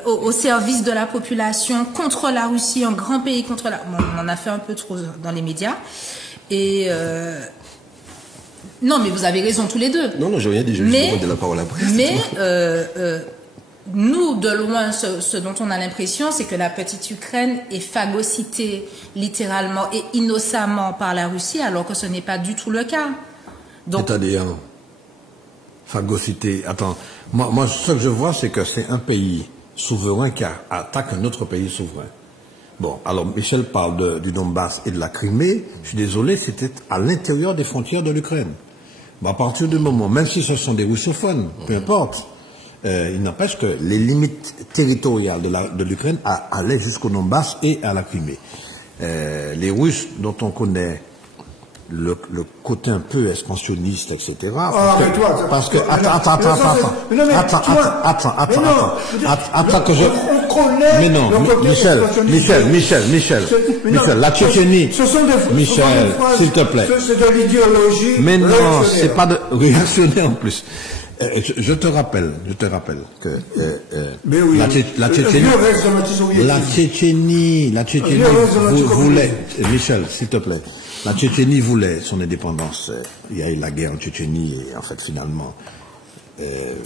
au service de la population, contre la Russie, un grand pays contre la... Bon, on en a fait un peu trop dans les médias. Et... non, mais vous avez raison tous les deux. Non, je n'ai rien dit, je vais de la parole après. Mais... nous, de loin, ce dont on a l'impression, c'est que la petite Ukraine est phagocytée littéralement et innocemment par la Russie, alors que ce n'est pas du tout le cas. Donc, c'est-à-dire, phagocyté. Attends, moi, ce que je vois, c'est que c'est un pays souverain qui attaque un autre pays souverain. Bon, alors Michel parle du Donbass et de la Crimée. Je suis désolé, c'était à l'intérieur des frontières de l'Ukraine. Bon, à partir du moment, même si ce sont des russophones, peu importe. Il n'empêche que les limites territoriales de l'Ukraine allaient jusqu'au Donbass et à la Crimée. Les Russes, dont on connaît le côté un peu expansionniste, etc. Parce que attends que je... Mais non, Michel, la Tchétchénie... Michel, s'il te plaît. C'est de l'idéologie. Mais non, c'est pas de réactionnaire en plus. Je te rappelle que la Tchétchénie voulait, Michel, s'il te plaît, la Tchétchénie voulait son indépendance. Il y a eu la guerre en Tchétchénie et en fait finalement,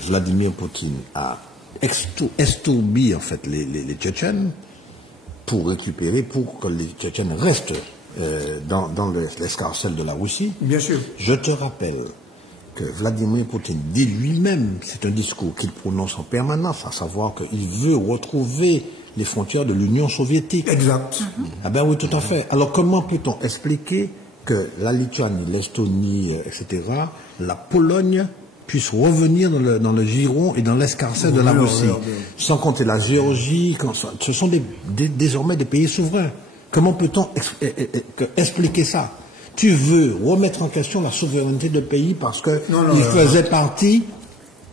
Vladimir Poutine a extourbi en fait les Tchétchènes pour que les Tchétchènes restent dans l'escarcelle de la Russie. Bien sûr. Je te rappelle que Vladimir Poutine dit lui-même, c'est un discours qu'il prononce en permanence, à savoir qu'il veut retrouver les frontières de l'Union soviétique. Exact. Ah ben oui, tout à fait. Alors comment peut-on expliquer que la Lituanie, l'Estonie, etc., la Pologne puissent revenir dans le giron et dans l'escarcelle de la Russie, sans compter la Géorgie, ce sont désormais des pays souverains. Comment peut-on expliquer ça? Tu veux remettre en question la souveraineté de pays parce que il faisait partie,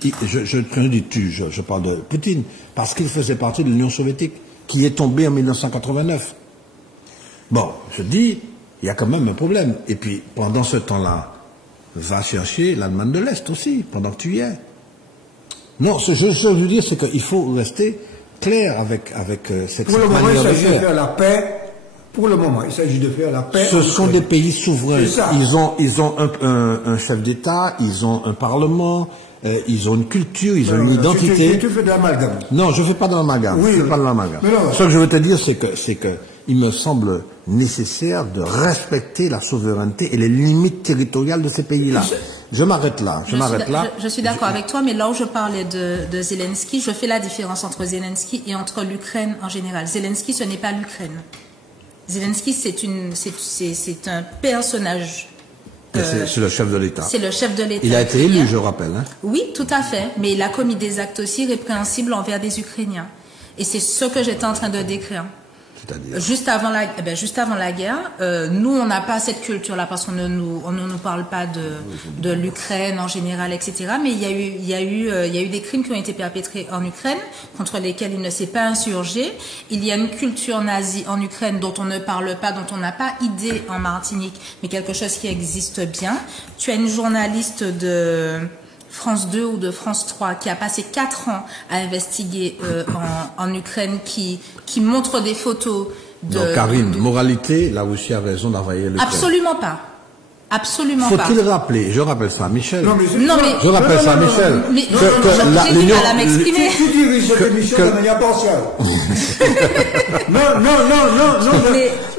je parle de Poutine, parce qu'il faisait partie de l'Union soviétique, qui est tombée en 1989. Bon, je dis, il y a quand même un problème. Et puis, pendant ce temps-là, va chercher l'Allemagne de l'Est aussi, pendant que tu y es. Non, ce que je veux dire, c'est qu'il faut rester clair avec cette manière de faire. Il s'agit de faire la paix. Pour le moment, il s'agit de faire la paix. Ce sont des pays souverains. Ils ont un chef d'État, ils ont un parlement, ils ont une culture, ils ont une identité. Tu fais de l'amalgame. Non, je ne fais pas de l'amalgame. Oui, je fais pas de l'amalgame. Ce que je veux te dire, c'est que il me semble nécessaire de respecter la souveraineté et les limites territoriales de ces pays-là. Je m'arrête là. Je suis d'accord avec toi, mais là où je parlais de Zelensky, je fais la différence entre Zelensky et entre l'Ukraine en général. Zelensky, ce n'est pas l'Ukraine. Zelensky, c'est un personnage. C'est le chef de l'État. C'est le chef de l'État. Il a été élu, je rappelle. Hein. Oui, tout à fait. Mais il a commis des actes aussi répréhensibles envers des Ukrainiens. Et c'est ce que j'étais en train de décrire. Juste avant la guerre, nous, on n'a pas cette culture-là parce qu'on ne nous parle pas de l'Ukraine en général, etc. Mais il y a eu des crimes qui ont été perpétrés en Ukraine contre lesquels il ne s'est pas insurgé. Il y a une culture nazie en Ukraine dont on ne parle pas, dont on n'a pas idée en Martinique, mais quelque chose qui existe bien. Tu as une journaliste de France 2 ou de France 3 qui a passé 4 ans à investiguer en Ukraine, qui montre des photos de... Donc, Karine, moralité, la Russie a raison d'envahir l'Ukraine. Absolument pas. Absolument pas. Faut-il rappeler, je rappelle ça à Michel. Je rappelle ça à Michel. J'ai du mal à m'exprimer. Tu diriges cette émission de manière partielle. Non.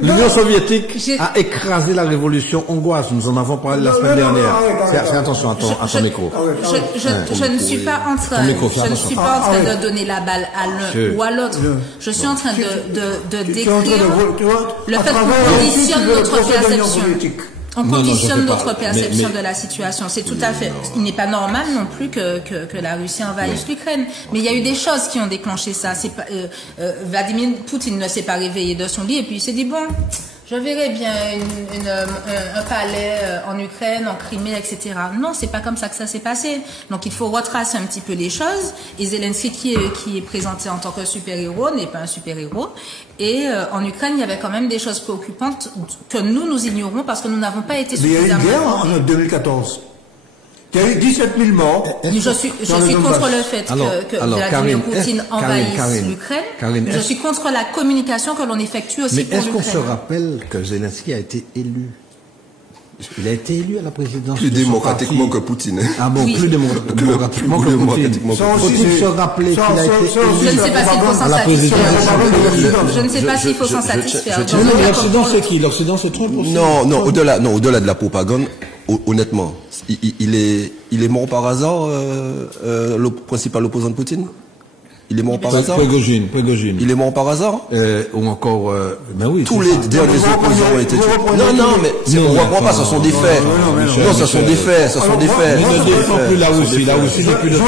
L'Union soviétique a écrasé la révolution hongroise. Nous en avons parlé la semaine dernière. Fais attention à ton micro. Je ne suis pas en train de donner la balle à l'un ou à l'autre. Je suis en train de décrire le fait qu'on conditionne notre perception. On conditionne notre perception de la situation. C'est tout à fait... Il n'est pas normal non plus que la Russie envahisse l'Ukraine. Mais il y a eu des choses qui ont déclenché ça. Vladimir Poutine ne s'est pas réveillé de son lit et puis il s'est dit, bon, Je verrais bien un palais en Ukraine, en Crimée, etc. Non, c'est pas comme ça que ça s'est passé. Donc il faut retracer un petit peu les choses. Et Zelensky, qui est présenté en tant que super-héros, n'est pas un super-héros. Et en Ukraine, il y avait quand même des choses préoccupantes que nous ignorons parce que nous n'avons pas été suffisamment... Mais il y a eu une guerre en 2014. Il y a eu 17 000 morts. Je suis contre le fait que Vladimir Poutine envahisse l'Ukraine. Je suis contre la communication que l'on effectue aussi pour l'Ukraine. Mais est-ce qu'on se rappelle que Zelensky a été élu? Il a été élu à la présidence. Plus démocratiquement que Poutine. Ah bon, oui. Plus démocratiquement que Poutine. Faut-il se rappeler qu'il a été élu? Je ne sais pas s'il faut s'en satisfaire. Je ne sais pas s'il faut s'en satisfaire. L'Occident, c'est qui? L'Occident se trompe aussi? Non, au-delà de la propagande, honnêtement, il est mort par hasard, le principal opposant de Poutine? Il est mort par hasard? Prigogine. Il est mort par hasard? Ou encore, ben oui. Tous les derniers opposants ont été tués. Non, mais on ne reprend pas, ce sont des faits. Non, ce sont des faits, Ne défend plus la Russie depuis le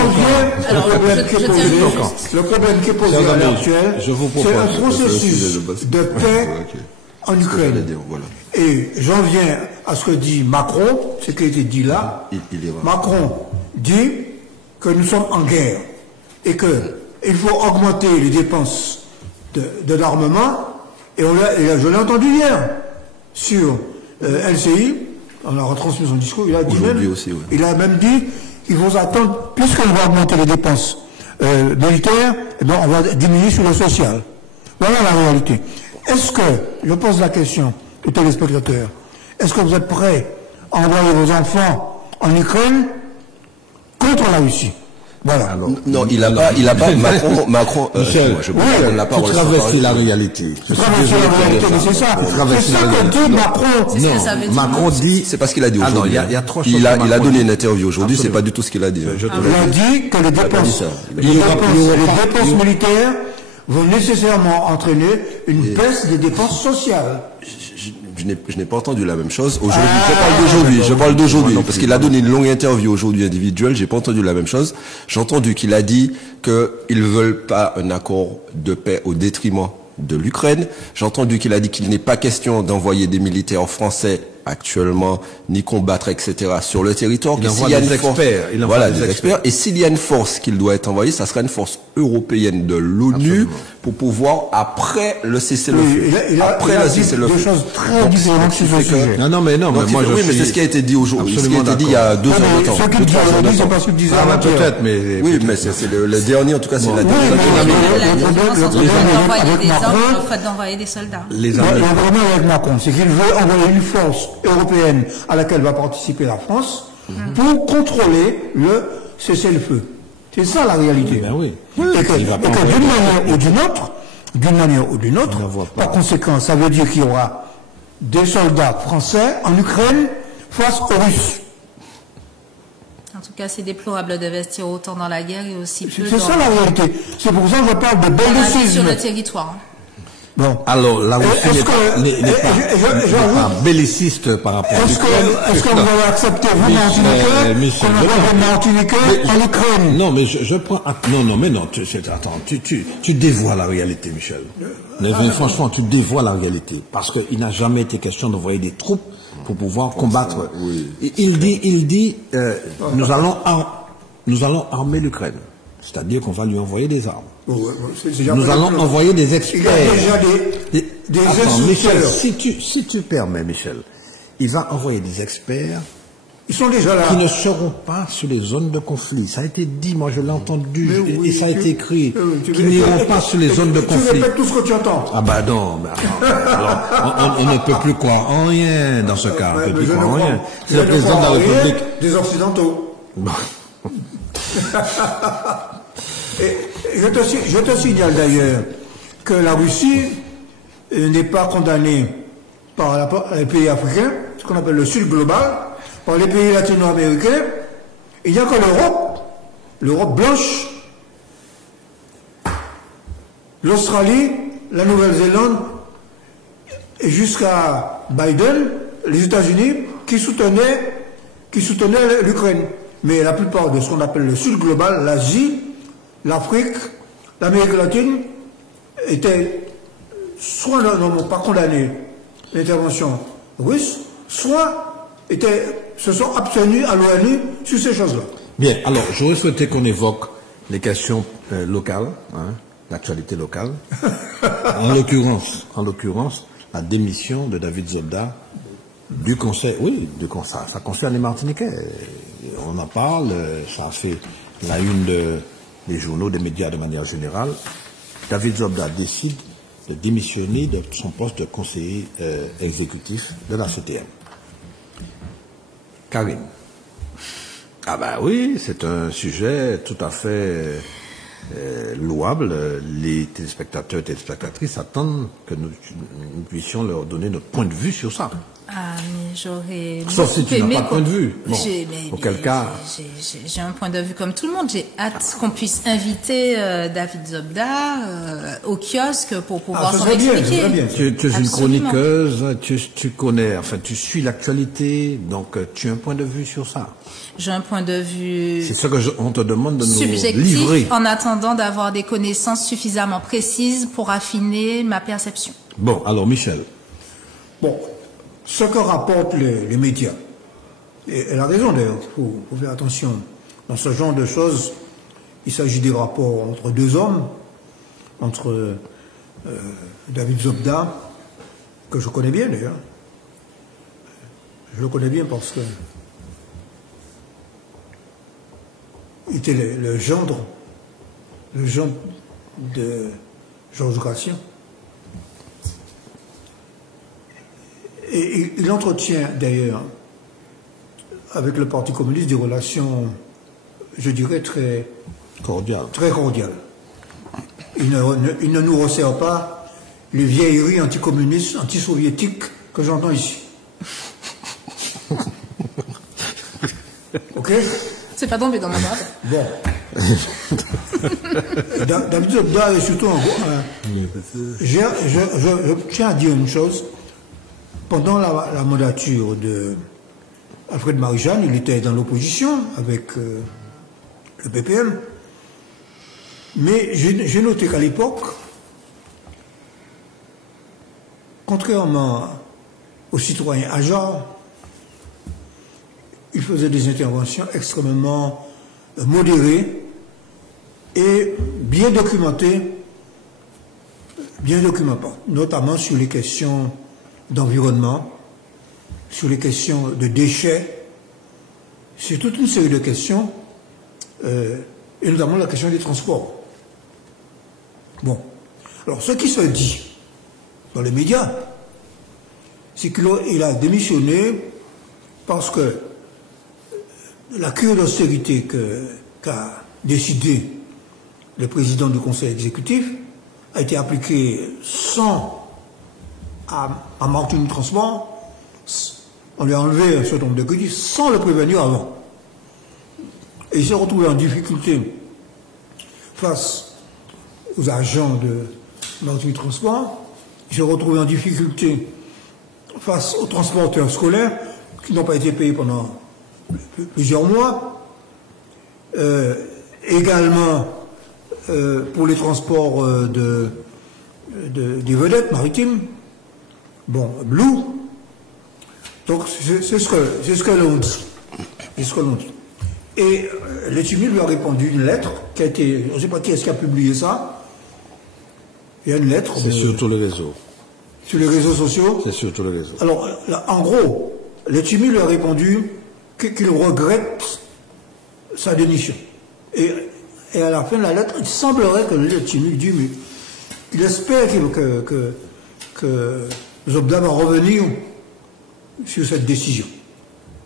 Le problème qui est posé à l'heure actuelle, c'est un processus de paix en Ukraine. Et j'en viens à ce que dit Macron, ce qui a été dit là. Macron dit que nous sommes en guerre et qu'il faut augmenter les dépenses de l'armement. Et je l'ai entendu hier sur LCI, on a retransmis son discours, il a même dit qu'il faut attendre, puisqu'on va augmenter les dépenses militaires, eh bien, on va diminuer sur le social. Voilà la réalité. Est-ce que, je pose la question aux téléspectateurs, est-ce que vous êtes prêts à envoyer vos enfants en Ukraine contre la Russie? Voilà. Alors, non, il a pas, Macron, Michel, tu travestis la réalité. Tu travestis la réalité, mais c'est ça. C'est ça que dit Macron. Non, Macron dit, c'est pas ce qu'il a dit aujourd'hui. Il y a trois choses. Il a donné une interview aujourd'hui, c'est pas du tout ce qu'il a dit. Il a dit que les dépenses militaires vont nécessairement entraîner une baisse des dépenses sociales. Je n'ai pas entendu la même chose. Aujourd'hui, je parle d'aujourd'hui, parce qu'il a donné une longue interview aujourd'hui individuelle, j'ai pas entendu la même chose. J'ai entendu qu'il a dit qu'ils veulent pas un accord de paix au détriment de l'Ukraine. J'ai entendu qu'il a dit qu'il n'est pas question d'envoyer des militaires français actuellement, ni combattre, etc., sur le territoire. Il envoie des experts. Voilà, des experts. Et s'il y a une force qu'il doit être envoyée, ça sera une force européenne de l'ONU pour pouvoir, après le cessez-le-feu. Après le cessez-le-feu. Des choses très différentes sur ce sujet. Non, mais moi, oui, mais c'est ce qui a été dit aujourd'hui. Ce qui a été dit il y a 2 ans de temps. Ce qu'il dit aujourd'hui, c'est pas ce qu'il disait avant. Peut-être, mais. Oui, mais c'est le dernier, en tout cas, c'est la dernière. Le fait d'envoyer des soldats. Le problème avec Macron, c'est qu'il veut envoyer une force européenne à laquelle va participer la France pour contrôler le cessez-le-feu. C'est ça la réalité. Ben oui. Et que d'une manière ou d'une autre, par conséquent, ça veut dire qu'il y aura des soldats français en Ukraine face aux Russes. En tout cas, c'est déplorable d'investir autant dans la guerre et aussi peu C'est ça la réalité. C'est pour ça que je parle de bellicisme. Sur le territoire. Bon. Alors, la Russie n'est pas belliciste par rapport à l'Ukraine. Est-ce que vous avez accepté, vous, Martiniquais, qu'on envoie des Martiniquais en Ukraine? Non, mais je prends... Non, mais non, attends, tu dévoies la réalité, Michel. Franchement, tu dévoies la réalité. Parce qu'il n'a jamais été question d'envoyer des troupes pour pouvoir combattre. Oui. Il dit, nous allons armer l'Ukraine. C'est-à-dire qu'on va lui envoyer des armes. Nous allons envoyer des experts. Il y a déjà des Attends, Michel, si tu permets, Michel, il va envoyer des experts. Ils sont déjà là. Qui ne seront pas sur les zones de conflit. Ça a été dit, moi je l'ai entendu, et ça a été écrit, qui n'iront pas sur les zones de conflit. Tu répètes tout ce que tu entends. Ah bah non, alors, on ne peut plus croire en rien dans ce cas. On ne peut plus croire en rien. C'est le président de la République. Des Occidentaux. Et je te signale d'ailleurs que la Russie n'est pas condamnée par les pays africains, ce qu'on appelle le Sud global, par les pays latino-américains. Il n'y a que l'Europe blanche, l'Australie, la Nouvelle-Zélande et jusqu'à Biden, les États-Unis, qui soutenaient l'Ukraine. Mais la plupart de ce qu'on appelle le Sud global, l'Asie, l'Afrique, l'Amérique latine, étaient soit non pas condamnés l'intervention russe, soit se sont abstenus à l'ONU sur ces choses-là. Bien, alors j'aurais souhaité qu'on évoque les questions locales, hein, l'actualité locale. En l'occurrence, la démission de David Zobda du Conseil. Oui, ça concerne les Martiniquais. On en parle, ça a fait la une des journaux, des médias de manière générale. David Zobda décide de démissionner de son poste de conseiller exécutif de la CTM. Karine. Ah ben oui, c'est un sujet tout à fait louable. Les téléspectateurs et téléspectatrices attendent que nous puissions leur donner notre point de vue sur ça. Ah, mais j'aurais... Sauf si tu n'as pas de point de vue. Bon, auquel cas... J'ai un point de vue comme tout le monde. J'ai hâte qu'on puisse inviter David Zobda au kiosque pour pouvoir s'en expliquer. Tu es une chroniqueuse, tu connais, enfin tu suis l'actualité, donc tu as un point de vue sur ça. J'ai un point de vue... C'est ce qu'on te demande de nous subjectif, livrer. En attendant d'avoir des connaissances suffisamment précises pour affiner ma perception. Bon, alors Michel. Bon, ce que rapportent les médias, et elle a raison d'ailleurs, il faut faire attention. Dans ce genre de choses, il s'agit des rapports entre deux hommes, entre David Zobda, que je connais bien d'ailleurs. Je le connais bien parce que il était le gendre de Georges Gratien. Et il entretient d'ailleurs avec le Parti communiste des relations, je dirais, très cordiales. Il ne nous resserre pas les vieilleries anticommunistes, antisoviétiques que j'entends ici. Ok? C'est pas tombé dans ma barbe. Bon. David Zobda est surtout je tiens à dire une chose. Pendant la mandature de Alfred Marie-Jeanne, il était dans l'opposition avec le PPM. Mais j'ai noté qu'à l'époque, contrairement aux citoyens agents, il faisait des interventions extrêmement modérées et bien documentées, notamment sur les questions d'environnement, sur les questions de déchets, sur toute une série de questions, et notamment la question des transports. Bon. Alors, ce qui se dit dans les médias, c'est qu'il a démissionné parce que la cure d'austérité qu'a décidé le président du conseil exécutif a été appliquée à Martin Transport. On lui a enlevé un certain nombre de crédits sans le prévenir avant. Et il s'est retrouvé en difficulté face aux agents de Martin Transport. Il s'est retrouvé en difficulté face aux transporteurs scolaires qui n'ont pas été payés pendant plusieurs mois. Également pour les transports des vedettes maritimes. Bon, Blue. Donc, c'est ce que l'on dit. C'est ce que l'on dit. Et le TUMI lui a répondu une lettre qui a été... Je ne sais pas qui est-ce qui a publié ça. Il y a une lettre. C'est sur tous les réseaux. Sur les réseaux sociaux. C'est sur tous les réseaux. Alors, là, en gros, le TUMI lui a répondu qu'il regrette sa démission. Et à la fin de la lettre, il semblerait que le TUMI dit, mais il espère que Zobda va revenir sur cette décision.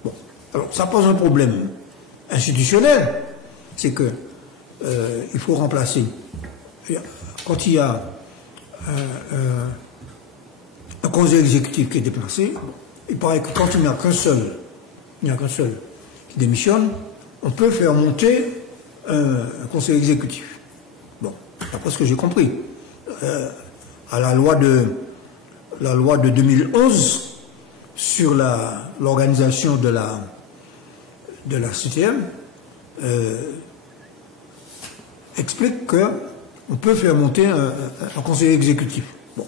Bon. Alors, ça pose un problème institutionnel, c'est que il faut remplacer. Quand il y a un conseil exécutif qui est déplacé, il paraît que quand il n'y a qu'un seul qui démissionne, on peut faire monter un conseil exécutif. Bon, d'après ce que j'ai compris, à la loi de 2011 sur l'organisation de la CTM explique qu'on peut faire monter un conseil exécutif. Bon.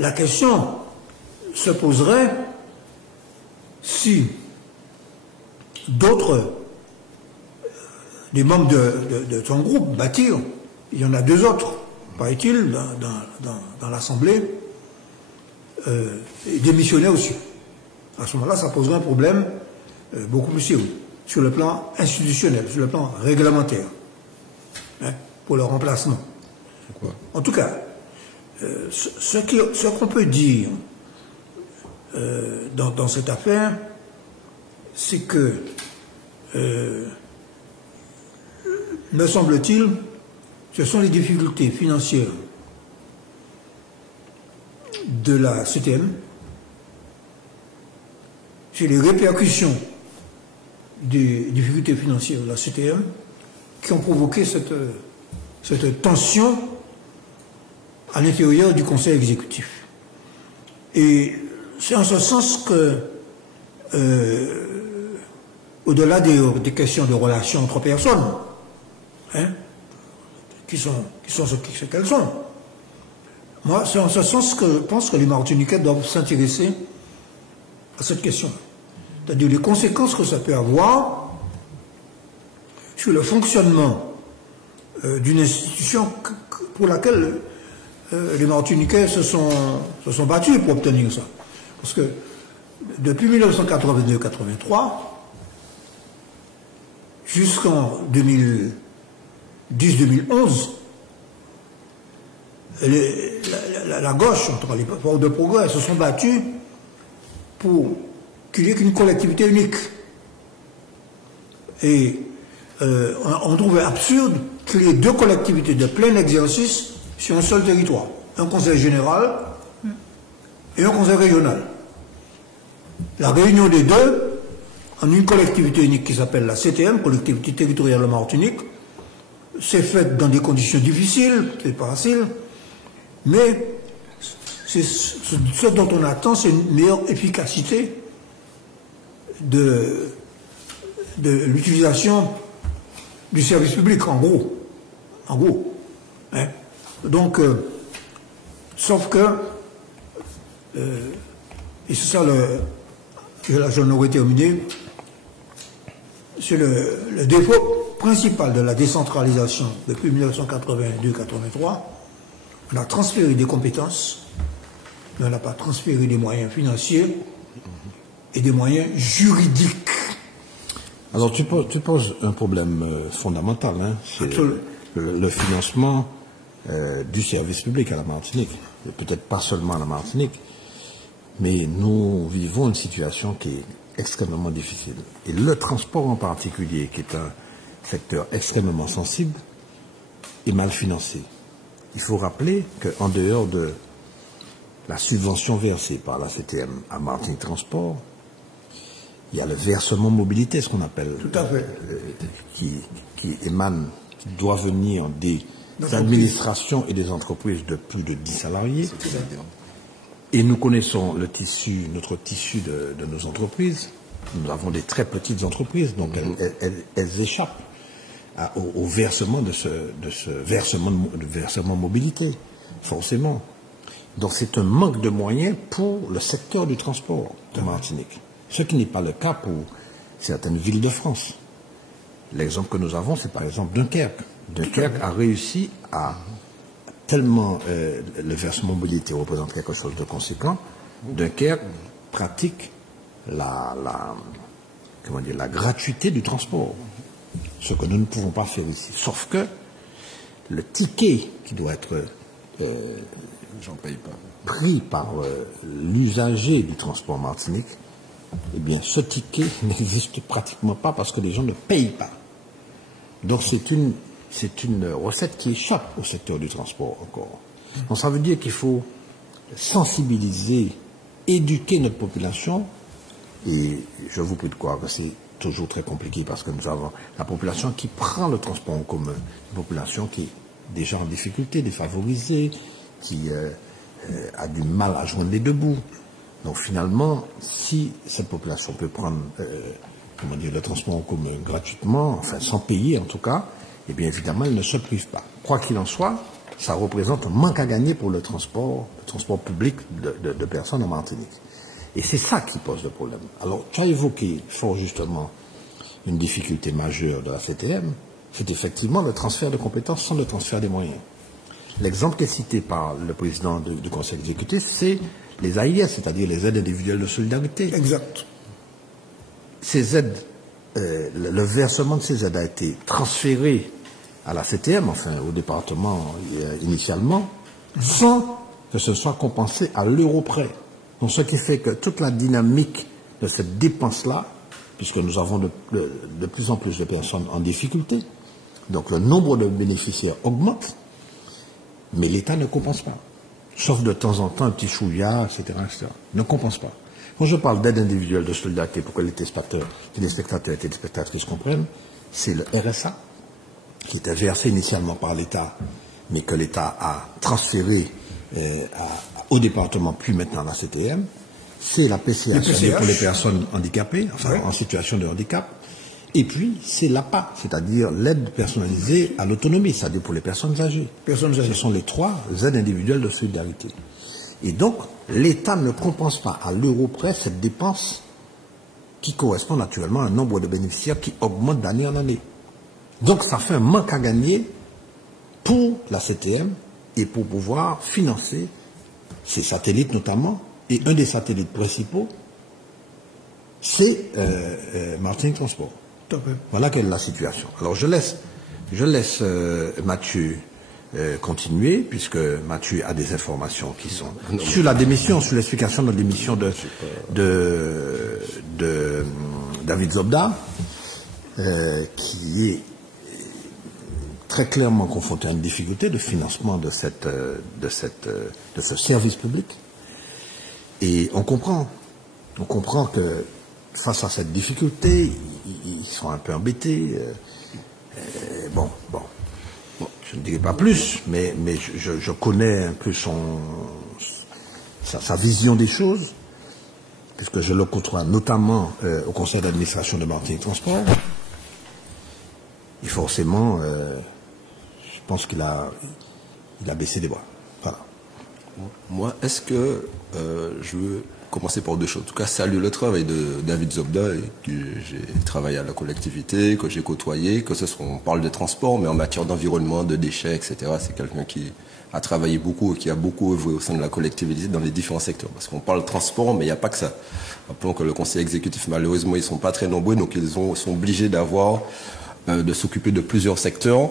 la question se poserait si d'autres, des membres de son groupe, Bâtir, il y en a 2 autres, paraît-il, dans l'Assemblée, démissionnaient aussi. À ce moment-là, ça poserait un problème beaucoup plus sérieux, sur le plan institutionnel, sur le plan réglementaire, hein, pour le remplacement. Pourquoi? En tout cas, ce qu'on peut dire dans cette affaire, c'est que, me semble-t-il, ce sont les difficultés financières de la CTM, c'est les répercussions des difficultés financières de la CTM qui ont provoqué cette tension à l'intérieur du Conseil exécutif. Et c'est en ce sens que, au-delà des questions de relations entre personnes, hein, qui sont ce qu'elles sont, moi, c'est en ce sens que je pense que les Martiniquais doivent s'intéresser à cette question. C'est-à-dire les conséquences que ça peut avoir sur le fonctionnement d'une institution pour laquelle les Martiniquais se sont battus pour obtenir ça. Parce que depuis 1982-83 jusqu'en 2010-2011, la gauche, entre les forces de progrès, se sont battus pour qu'il n'y ait qu'une collectivité unique. Et on trouvait absurde qu'il y ait 2 collectivités de plein exercice sur un seul territoire. Un conseil général et un conseil régional. La réunion des 2 en une collectivité unique qui s'appelle la CTM, collectivité territoriale de Martinique, c'est fait dans des conditions difficiles, c'est pas facile, mais ce dont on attend, c'est une meilleure efficacité de l'utilisation du service public, en gros. Hein. Donc, sauf que, et c'est ça j'en aurais terminé, c'est le défaut principal de la décentralisation depuis 1982-83. On a transféré des compétences, mais on n'a pas transféré des moyens financiers et des moyens juridiques. Alors tu poses un problème fondamental, hein, c'est le financement du service public à la Martinique. Peut-être pas seulement à la Martinique, mais nous vivons une situation qui est extrêmement difficile. Et le transport en particulier, qui est un secteur extrêmement sensible, est mal financé. Il faut rappeler qu'en dehors de la subvention versée par la CTM à Martinique Transport, il y a le versement mobilité, ce qu'on appelle, tout à fait, qui émane, qui doit venir des administrations et des entreprises de plus de 10 salariés. Et nous connaissons notre tissu de nos entreprises. Nous avons des très petites entreprises, donc elles échappent au versement de ce versement mobilité, forcément. Donc c'est un manque de moyens pour le secteur du transport de Martinique. Ce qui n'est pas le cas pour certaines villes de France. L'exemple que nous avons, c'est par exemple Dunkerque. Dunkerque a réussi à tellement le versement mobilité représente quelque chose de conséquent. Dunkerque pratique la gratuité du transport, ce que nous ne pouvons pas faire ici. Sauf que le ticket qui doit être pris par l'usager du transport Martinique, eh bien, ce ticket n'existe pratiquement pas parce que les gens ne payent pas. Donc, c'est une recette qui échappe au secteur du transport encore. Donc, ça veut dire qu'il faut sensibiliser, éduquer notre population. Et je vous prie de croire que c'est toujours très compliqué parce que nous avons la population qui prend le transport en commun, une population qui est déjà en difficulté, défavorisée, qui a du mal à joindre les deux bouts. Donc finalement, si cette population peut prendre le transport en commun gratuitement, enfin sans payer en tout cas, eh bien évidemment, elle ne se prive pas. Quoi qu'il en soit, ça représente un manque à gagner pour le transport public de personnes en Martinique. Et c'est ça qui pose le problème. Alors, tu as évoqué fort justement une difficulté majeure de la CTM, c'est effectivement le transfert de compétences sans le transfert des moyens. L'exemple qui est cité par le président du conseil exécutif, c'est les AIS, c'est-à-dire les aides individuelles de solidarité. Exact. Ces aides, le versement de ces aides a été transféré à la CTM, enfin au département initialement, sans que ce soit compensé à l'euro près. Donc ce qui fait que toute la dynamique de cette dépense-là, puisque nous avons de plus en plus de personnes en difficulté, donc le nombre de bénéficiaires augmente, mais l'État ne compense pas. Sauf de temps en temps un petit chouïa, etc., etc. Ne compense pas. Quand je parle d'aide individuelle de solidarité, pour que les téléspectateurs et téléspectatrices comprennent, c'est le RSA, qui était versé initialement par l'État, mais que l'État a transféré au département, puis maintenant à la CTM. C'est la PCH, c'est-à-dire pour les personnes handicapées, enfin en situation de handicap. Et puis, c'est l'APA, c'est-à-dire l'aide personnalisée à l'autonomie, c'est-à-dire pour les personnes âgées. Ce sont les 3 aides individuelles de solidarité. Et donc, l'État ne compense pas à l'euro près cette dépense qui correspond naturellement à un nombre de bénéficiaires qui augmente d'année en année. Donc, ça fait un manque à gagner pour la CTM et pour pouvoir financer ces satellites notamment. Et un des satellites principaux, c'est Martinique Transport. Voilà quelle est la situation. Alors je laisse Mathieu continuer, puisque Mathieu a des informations qui sont sur la démission, sur l'explication de la démission de David Zobda, qui est très clairement confronté à une difficulté de financement de ce service public. Et on comprend que face à cette difficulté, ils sont un peu embêtés. Bon, je ne dirai pas plus, mais je connais un peu sa vision des choses, puisque je le côtoie notamment au conseil d'administration de Martinique Transport. Et forcément, je pense qu'il a baissé les bras. Voilà. Moi, est-ce que je veux commencer par 2 choses. En tout cas, saluer le travail de David Zobda, que j'ai travaillé à la collectivité, que j'ai côtoyé, que ce soit, on parle de transport, mais en matière d'environnement, de déchets, etc. C'est quelqu'un qui a travaillé beaucoup et qui a beaucoup œuvré au sein de la collectivité dans les différents secteurs. Parce qu'on parle de transport, mais il n'y a pas que ça. Rappelons que le conseil exécutif, malheureusement, ils ne sont pas très nombreux, donc ils sont obligés de s'occuper de plusieurs secteurs.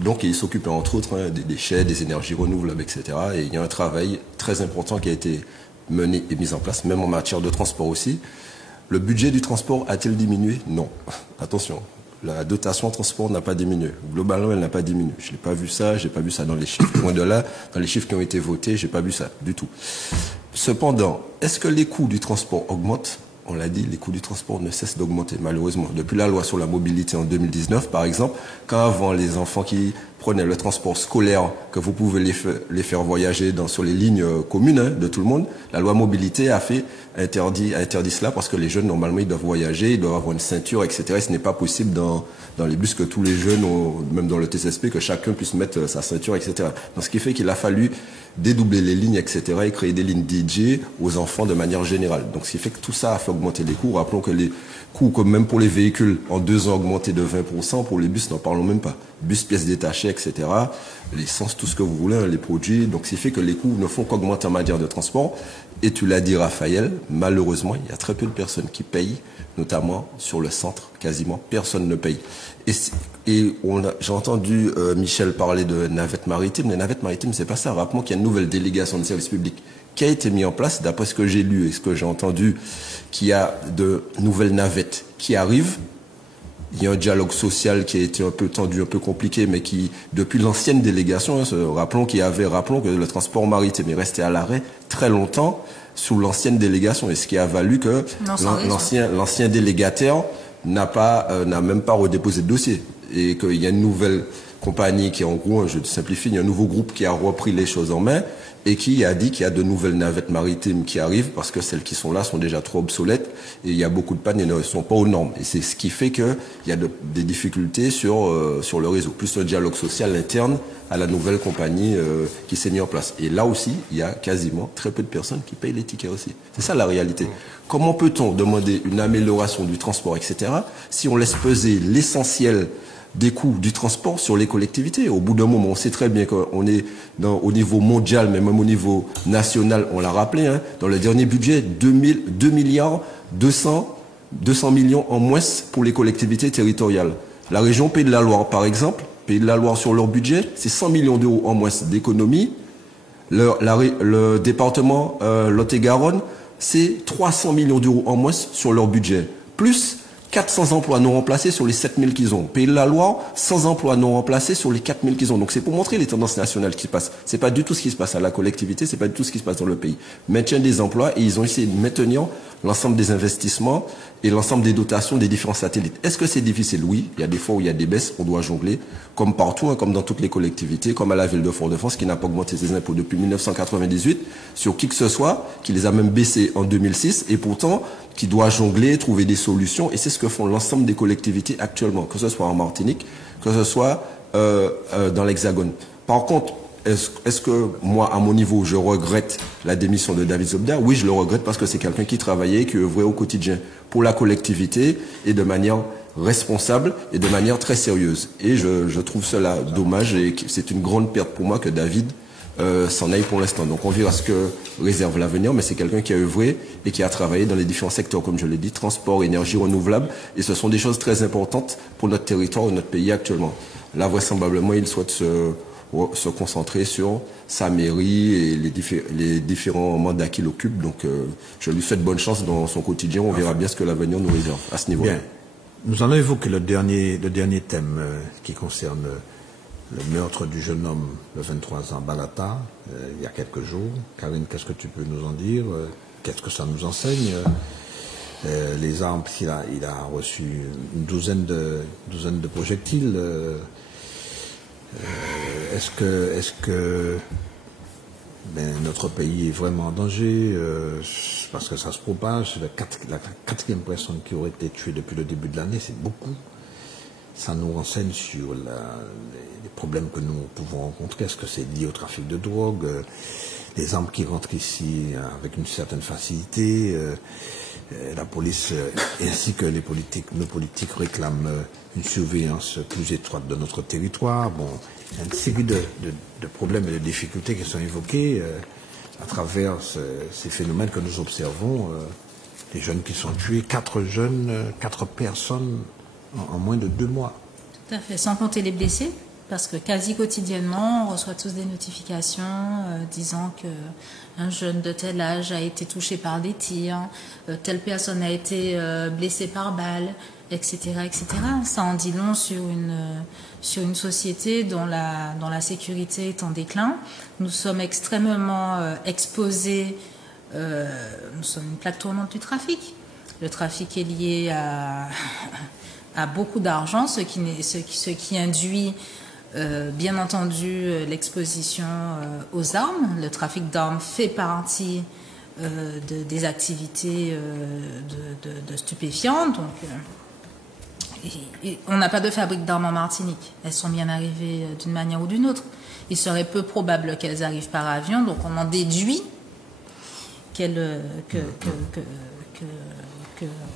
Donc ils s'occupent entre autres des déchets, des énergies renouvelables, etc. Et il y a un travail très important qui a été mené et mis en place, même en matière de transport aussi. Le budget du transport a-t-il diminué? Non. Attention, la dotation en transport n'a pas diminué. Globalement, elle n'a pas diminué. Je n'ai pas vu ça, je n'ai pas vu ça dans les chiffres. Loin de là, dans les chiffres qui ont été votés, je n'ai pas vu ça du tout. Cependant, est-ce que les coûts du transport augmentent? On l'a dit, les coûts du transport ne cessent d'augmenter, malheureusement. Depuis la loi sur la mobilité en 2019, par exemple, quand avant les enfants qui prenaient le transport scolaire, que vous pouvez les faire voyager sur les lignes communes de tout le monde, la loi mobilité a interdit cela parce que les jeunes, normalement, ils doivent voyager, ils doivent avoir une ceinture, etc. Et ce n'est pas possible dans les bus que tous les jeunes ont, même dans le TCSP, que chacun puisse mettre sa ceinture, etc. Donc, ce qui fait qu'il a fallu dédoubler les lignes, etc. et créer des lignes DJ aux enfants de manière générale. Donc, ce qui fait que tout ça a fait augmenter les coûts. Rappelons que les coûts, comme même pour les véhicules, en 2 ans, ont augmenté de 20%. Pour les bus, n'en parlons même pas. Bus, pièces détachées, etc. L'essence, tout ce que vous voulez, les produits. Donc, ce qui fait que les coûts ne font qu'augmenter en matière de transport. Et tu l'as dit, Raphaël, malheureusement, il y a très peu de personnes qui payent, notamment sur le centre, quasiment personne ne paye. Et j'ai entendu Michel parler de navettes maritimes. Les navettes maritimes, c'est pas ça. Rappelons qu'il y a une nouvelle délégation de service public qui a été mise en place, d'après ce que j'ai lu et ce que j'ai entendu, qu'il y a de nouvelles navettes qui arrivent. Il y a un dialogue social qui a été un peu tendu, un peu compliqué, mais qui, depuis l'ancienne délégation, rappelons que le transport maritime est resté à l'arrêt très longtemps sous l'ancienne délégation, et ce qui a valu que l'ancien délégataire n'a même pas redéposé de dossier, et qu'il y a une nouvelle compagnie qui est en gros, je simplifie, il y a un nouveau groupe qui a repris les choses en main et qui a dit qu'il y a de nouvelles navettes maritimes qui arrivent parce que celles qui sont là sont déjà trop obsolètes et il y a beaucoup de pannes et ne sont pas aux normes. Et c'est ce qui fait qu'il y a des difficultés sur le réseau. Plus un dialogue social interne à la nouvelle compagnie qui s'est mise en place. Et là aussi, il y a quasiment très peu de personnes qui payent les tickets aussi. C'est ça la réalité. Comment peut-on demander une amélioration du transport, etc., si on laisse peser l'essentiel des coûts du transport sur les collectivités? Au bout d'un moment, on sait très bien qu'on est au niveau mondial, mais même au niveau national, on l'a rappelé, hein, dans le dernier budget, 2 milliards 200 millions en moins pour les collectivités territoriales. La région Pays de la Loire, par exemple, Pays de la Loire sur leur budget, c'est 100 millions d'euros en moins d'économie. Le département Lot-et-Garonne, c'est 300 millions d'euros en moins sur leur budget. Plus 400 emplois non remplacés sur les 7000 qu'ils ont. Pays de la Loire, 100 emplois non remplacés sur les 4000 qu'ils ont. Donc c'est pour montrer les tendances nationales qui se passent. C'est pas du tout ce qui se passe à la collectivité, c'est pas du tout ce qui se passe dans le pays. Maintien des emplois et ils ont essayé de maintenir l'ensemble des investissements et l'ensemble des dotations des différents satellites. Est-ce que c'est difficile? Oui. Il y a des fois où il y a des baisses, on doit jongler, comme partout, hein, comme dans toutes les collectivités, comme à la ville de Fort-de-France, qui n'a pas augmenté ses impôts depuis 1998, sur qui que ce soit, qui les a même baissés en 2006, et pourtant, qui doit jongler, trouver des solutions, et c'est ce que font l'ensemble des collectivités actuellement, que ce soit en Martinique, que ce soit dans l'Hexagone. Par contre, est-ce que moi, à mon niveau, je regrette la démission de David Zobda? Oui, je le regrette parce que c'est quelqu'un qui travaillait, qui œuvrait au quotidien pour la collectivité et de manière responsable et de manière très sérieuse. Et je trouve cela dommage et c'est une grande perte pour moi que David s'en aille pour l'instant. Donc on verra ce que réserve l'avenir, mais c'est quelqu'un qui a œuvré et qui a travaillé dans les différents secteurs, comme je l'ai dit, transport, énergie renouvelable, et ce sont des choses très importantes pour notre territoire et notre pays actuellement. Là, vraisemblablement, il souhaite se concentrer sur sa mairie et les différents mandats qu'il occupe. Donc je lui souhaite bonne chance dans son quotidien. On verra bien ce que l'avenir nous réserve à ce niveau-là. Bien. Nous allons évoquer le dernier thème qui concerne le meurtre du jeune homme de 23 ans, Balata, il y a quelques jours. Karine, qu'est-ce que tu peux nous en dire? Qu'est-ce que ça nous enseigne? Les armes, il a reçu une douzaine de projectiles. Est-ce que notre pays est vraiment en danger parce que ça se propage? La quatrième personne qui aurait été tuée depuis le début de l'année, c'est beaucoup. Ça nous renseigne sur les problèmes que nous pouvons rencontrer. Est-ce que c'est lié au trafic de drogue, les armes qui rentrent ici avec une certaine facilité? La police ainsi que nos politiques réclament une surveillance plus étroite de notre territoire. Bon, il y a une série de problèmes et de difficultés qui sont évoqués à travers ces phénomènes que nous observons. Les jeunes qui sont tués, 4 personnes en moins de 2 mois. Tout à fait, sans compter les blessés, parce que quasi quotidiennement, on reçoit tous des notifications disant qu'un jeune de tel âge a été touché par des tirs, telle personne a été blessée par balle, etc., etc. Ça en dit long sur une société dont la sécurité est en déclin. Nous sommes extrêmement exposés, nous sommes une plaque tournante du trafic. Le trafic est lié à beaucoup d'argent, ce qui induit bien entendu l'exposition aux armes. Le trafic d'armes fait partie des activités de stupéfiants. Donc, on n'a pas de fabrique d'armes en Martinique. Elles sont bien arrivées d'une manière ou d'une autre. Il serait peu probable qu'elles arrivent par avion, donc on en déduit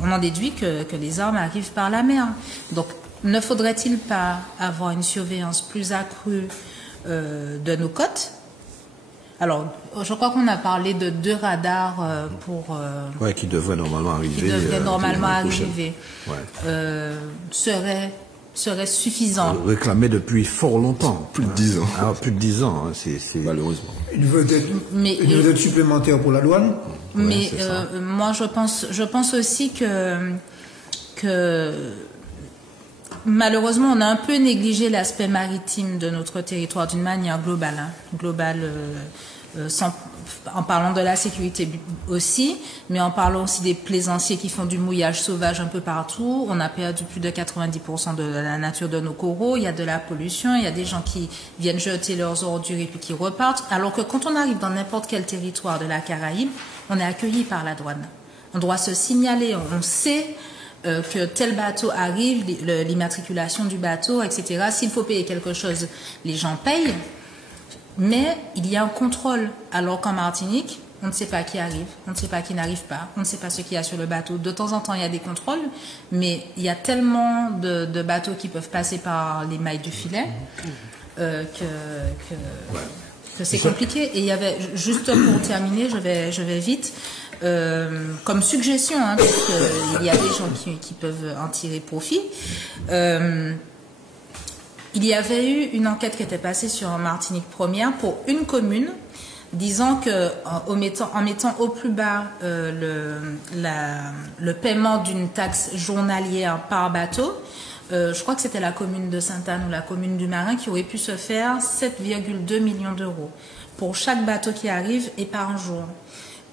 on en déduit que les armes arrivent par la mer. Donc, ne faudrait-il pas avoir une surveillance plus accrue de nos côtes? Alors, je crois qu'on a parlé de 2 radars qui devraient normalement arriver. Qui devraient normalement arriver. Serait suffisant. Réclamé depuis fort longtemps. Plus de 10 ans. Alors, plus de 10 ans, c'est malheureusement. Une vedette supplémentaire pour la douane. Mais moi, je pense aussi que malheureusement, on a un peu négligé l'aspect maritime de notre territoire d'une manière globale. En parlant de la sécurité aussi, mais en parlant aussi des plaisanciers qui font du mouillage sauvage un peu partout. On a perdu plus de 90% de la nature de nos coraux. Il y a de la pollution, il y a des gens qui viennent jeter leurs ordures et puis qui repartent. Alors que quand on arrive dans n'importe quel territoire de la Caraïbe, on est accueilli par la douane. On doit se signaler, on sait que tel bateau arrive, l'immatriculation du bateau, etc. S'il faut payer quelque chose, les gens payent. Mais il y a un contrôle, alors qu'en Martinique, on ne sait pas qui arrive, on ne sait pas qui n'arrive pas, on ne sait pas ce qu'il y a sur le bateau. De temps en temps, il y a des contrôles, mais il y a tellement de bateaux qui peuvent passer par les mailles du filet que c'est compliqué. Et il y avait, juste pour terminer, je vais vite, comme suggestion, hein, parce qu'il y a des gens qui peuvent en tirer profit. Il y avait eu une enquête qui était passée sur Martinique Première pour une commune, disant que en mettant au plus bas le paiement d'une taxe journalière par bateau, je crois que c'était la commune de Sainte-Anne ou la commune du Marin qui aurait pu se faire 7,2 millions d'euros pour chaque bateau qui arrive et par jour.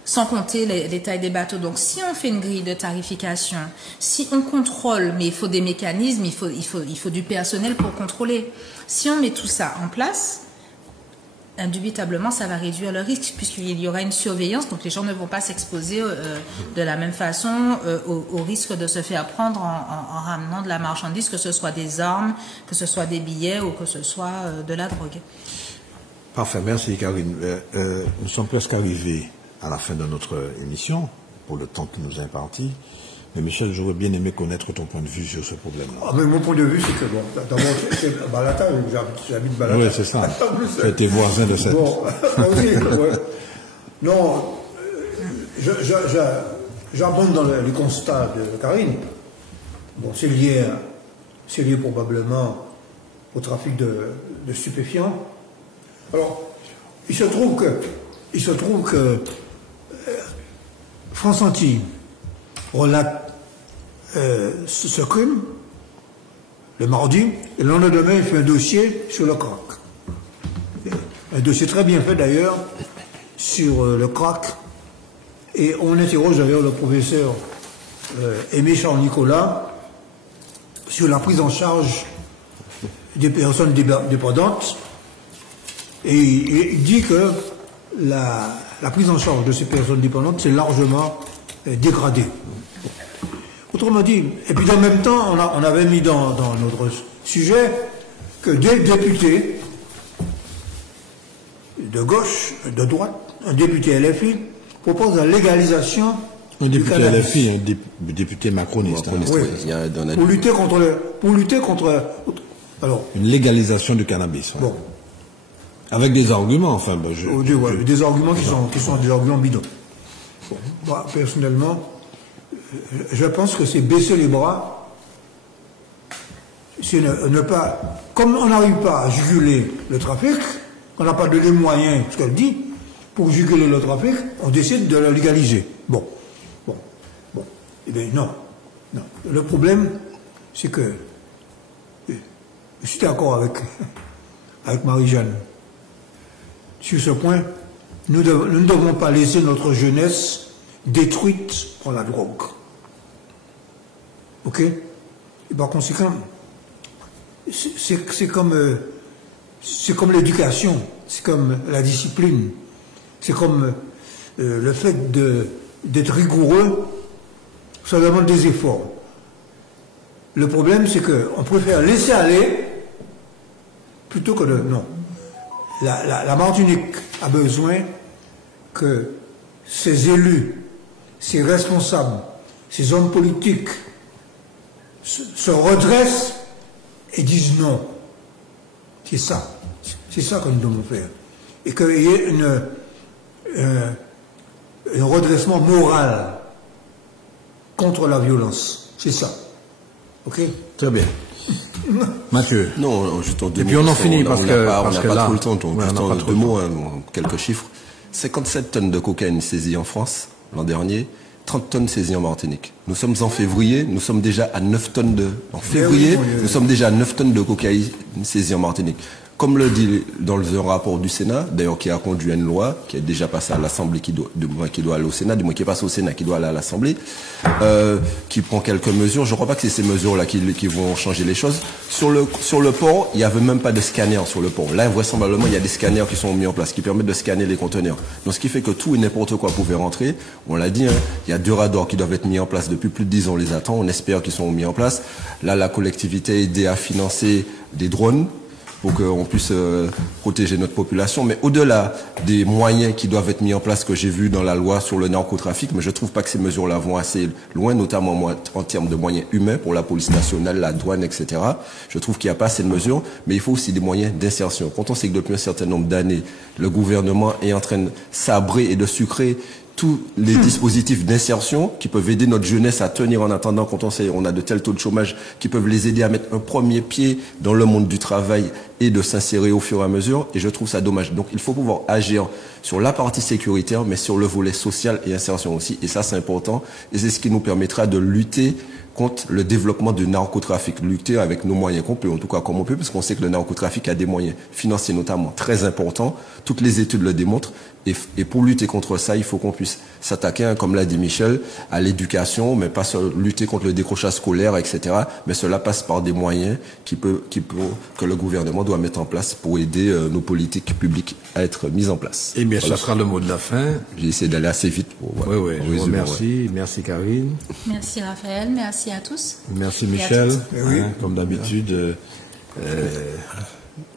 Sans compter les tailles des bateaux. Donc, si on fait une grille de tarification, si on contrôle, mais il faut des mécanismes, il faut du personnel pour contrôler. Si on met tout ça en place, indubitablement, ça va réduire le risque, puisqu'il y aura une surveillance, donc les gens ne vont pas s'exposer de la même façon au risque de se faire prendre en ramenant de la marchandise, que ce soit des armes, que ce soit des billets ou que ce soit de la drogue. Parfait, merci Karine. Nous sommes presque arrivés à la fin de notre émission, pour le temps qui nous est imparti. Mais Michel, j'aurais bien aimé connaître ton point de vue sur ce problème-là. Ah, mais mon point de vue, c'est que, bon, d'abord, c'est Balata, j'habite Balata. Oui, c'est ça. Tu étais voisin de cette... Bon, aussi, ouais. Non, j'abonde dans les constats de Karine. Bon, c'est lié probablement au trafic de stupéfiants. Alors, il se trouve que France Antilles relate ce crime le mardi, et le lendemain, il fait un dossier sur le crack. Un dossier très bien fait d'ailleurs sur le crack. Et on interroge d'ailleurs le professeur Aimé Charles-Nicolas sur la prise en charge des personnes dépendantes. Et il dit que la prise en charge de ces personnes dépendantes s'est largement dégradée. Autrement dit, et puis en même temps, on avait mis dans notre sujet que des députés de gauche, de droite, un député LFI propose la légalisation du cannabis. LFI, un député macroniste. Oui. Pour lutter contre alors, une légalisation du cannabis. Ouais. Bon. Avec des arguments, enfin. Des arguments qui sont des arguments bidons. Bon, moi, personnellement, je pense que c'est baisser les bras, c'est ne pas. Comme on n'arrive pas à juguler le trafic, on n'a pas donné les moyens, ce qu'elle dit, pour juguler le trafic, on décide de le légaliser. Bon. Eh bien, non. Le problème, c'est que je suis d'accord avec Marie-Jeanne. Sur ce point, nous ne devons pas laisser notre jeunesse détruite par la drogue. Ok? Et par conséquent, c'est comme l'éducation, c'est comme la discipline, c'est comme le fait d'être rigoureux, ça demande des efforts. Le problème, c'est qu'on préfère laisser aller plutôt que de... Non. La Martinique a besoin que ses élus, ses responsables, ses hommes politiques se redressent et disent non. C'est ça. C'est ça que nous devons faire. Et qu'il y ait un redressement moral contre la violence. C'est ça. Ok? Très bien. Mathieu. Non, juste en deux mots. Et puis on en finit parce que on n'a pas là, trop le temps. Donc, ouais, juste en deux mots, quelques chiffres. 57 tonnes de cocaïne saisies en France l'an dernier, 30 tonnes saisies en Martinique. Nous sommes en février, nous sommes déjà à 9 tonnes de... En février, nous sommes déjà à 9 tonnes de cocaïne saisies en Martinique. Comme le dit dans le rapport du Sénat, d'ailleurs qui a conduit à une loi, qui est déjà passée à l'Assemblée, qui doit aller au Sénat, du moins qui est passée au Sénat, qui doit aller à l'Assemblée, qui prend quelques mesures. Je ne crois pas que c'est ces mesures-là qui vont changer les choses. Sur le port, il n'y avait même pas de scanner sur le port. Là, vraisemblablement, il y a des scanners qui sont mis en place, qui permettent de scanner les conteneurs. Donc ce qui fait que tout et n'importe quoi pouvait rentrer. On l'a dit, hein, il y a 2 radars qui doivent être mis en place depuis plus de 10 ans, on les attend. On espère qu'ils sont mis en place. Là, la collectivité a aidé à financer des drones pour qu'on puisse protéger notre population. Mais au-delà des moyens qui doivent être mis en place, que j'ai vu dans la loi sur le narcotrafic, mais je ne trouve pas que ces mesures-là vont assez loin, notamment en termes de moyens humains pour la police nationale, la douane, etc. Je trouve qu'il n'y a pas assez de mesures, mais il faut aussi des moyens d'insertion. Quand on sait que depuis un certain nombre d'années, le gouvernement est en train de sabrer et de sucrer tous les dispositifs d'insertion qui peuvent aider notre jeunesse à tenir en attendant, quand on a de tels taux de chômage, qui peuvent les aider à mettre un premier pied dans le monde du travail et de s'insérer au fur et à mesure. Et je trouve ça dommage. Donc il faut pouvoir agir sur la partie sécuritaire, mais sur le volet social et insertion aussi. Et ça, c'est important. Et c'est ce qui nous permettra de lutter contre le développement du narcotrafic, lutter avec nos moyens qu'on peut, en tout cas comme on peut, parce qu'on sait que le narcotrafic a des moyens financiers notamment très importants. Toutes les études le démontrent. Et pour lutter contre ça, il faut qu'on puisse s'attaquer, hein, comme l'a dit Michel, à l'éducation, mais pas lutter contre le décrochage scolaire, etc. Mais cela passe par des moyens que le gouvernement doit mettre en place pour aider nos politiques publiques à être mises en place. Eh bien, voilà. Ce sera le mot de la fin. J'ai essayé d'aller assez vite. Voilà, oui, je vous remercie. Merci Karine. Merci Raphaël, merci à tous. Merci Michel, comme d'habitude.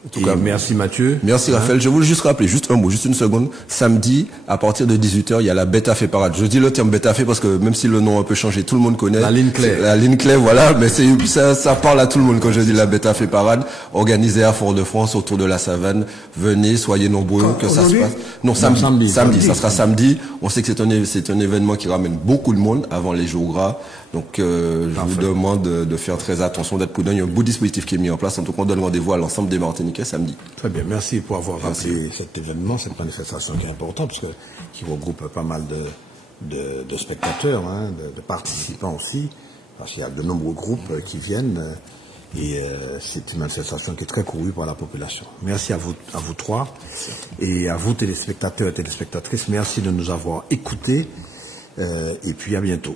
En tout cas, merci Mathieu. Merci Raphaël. Je voulais juste rappeler, juste un mot, juste une seconde. Samedi, à partir de 18h, il y a la Bête à Fée Parade. Je dis le terme Bête à Fée parce que même si le nom a un peu changé, tout le monde connaît. La ligne claire. La ligne claire, voilà. Mais ça parle à tout le monde quand je dis la Bête à Fée Parade, organisée à Fort-de-France autour de la Savane. Venez, soyez nombreux, que ça se passe. Non, samedi. Ça sera samedi. On sait que c'est un événement qui ramène beaucoup de monde avant les jours gras. Donc, je vous demande de faire très attention, d'être prudent. Il y a un beau dispositif qui est mis en place. En tout cas, on donne rendez-vous à l'ensemble des Martiniquais samedi. Très bien. Merci pour avoir rappelé cet événement, cette manifestation qui est importante, parce qui regroupe pas mal de spectateurs, hein, de participants aussi, parce qu'il y a de nombreux groupes qui viennent. Et c'est une manifestation qui est très courue par la population. Merci à vous trois. Et à vous, téléspectateurs et téléspectatrices, merci de nous avoir écoutés. Et puis à bientôt.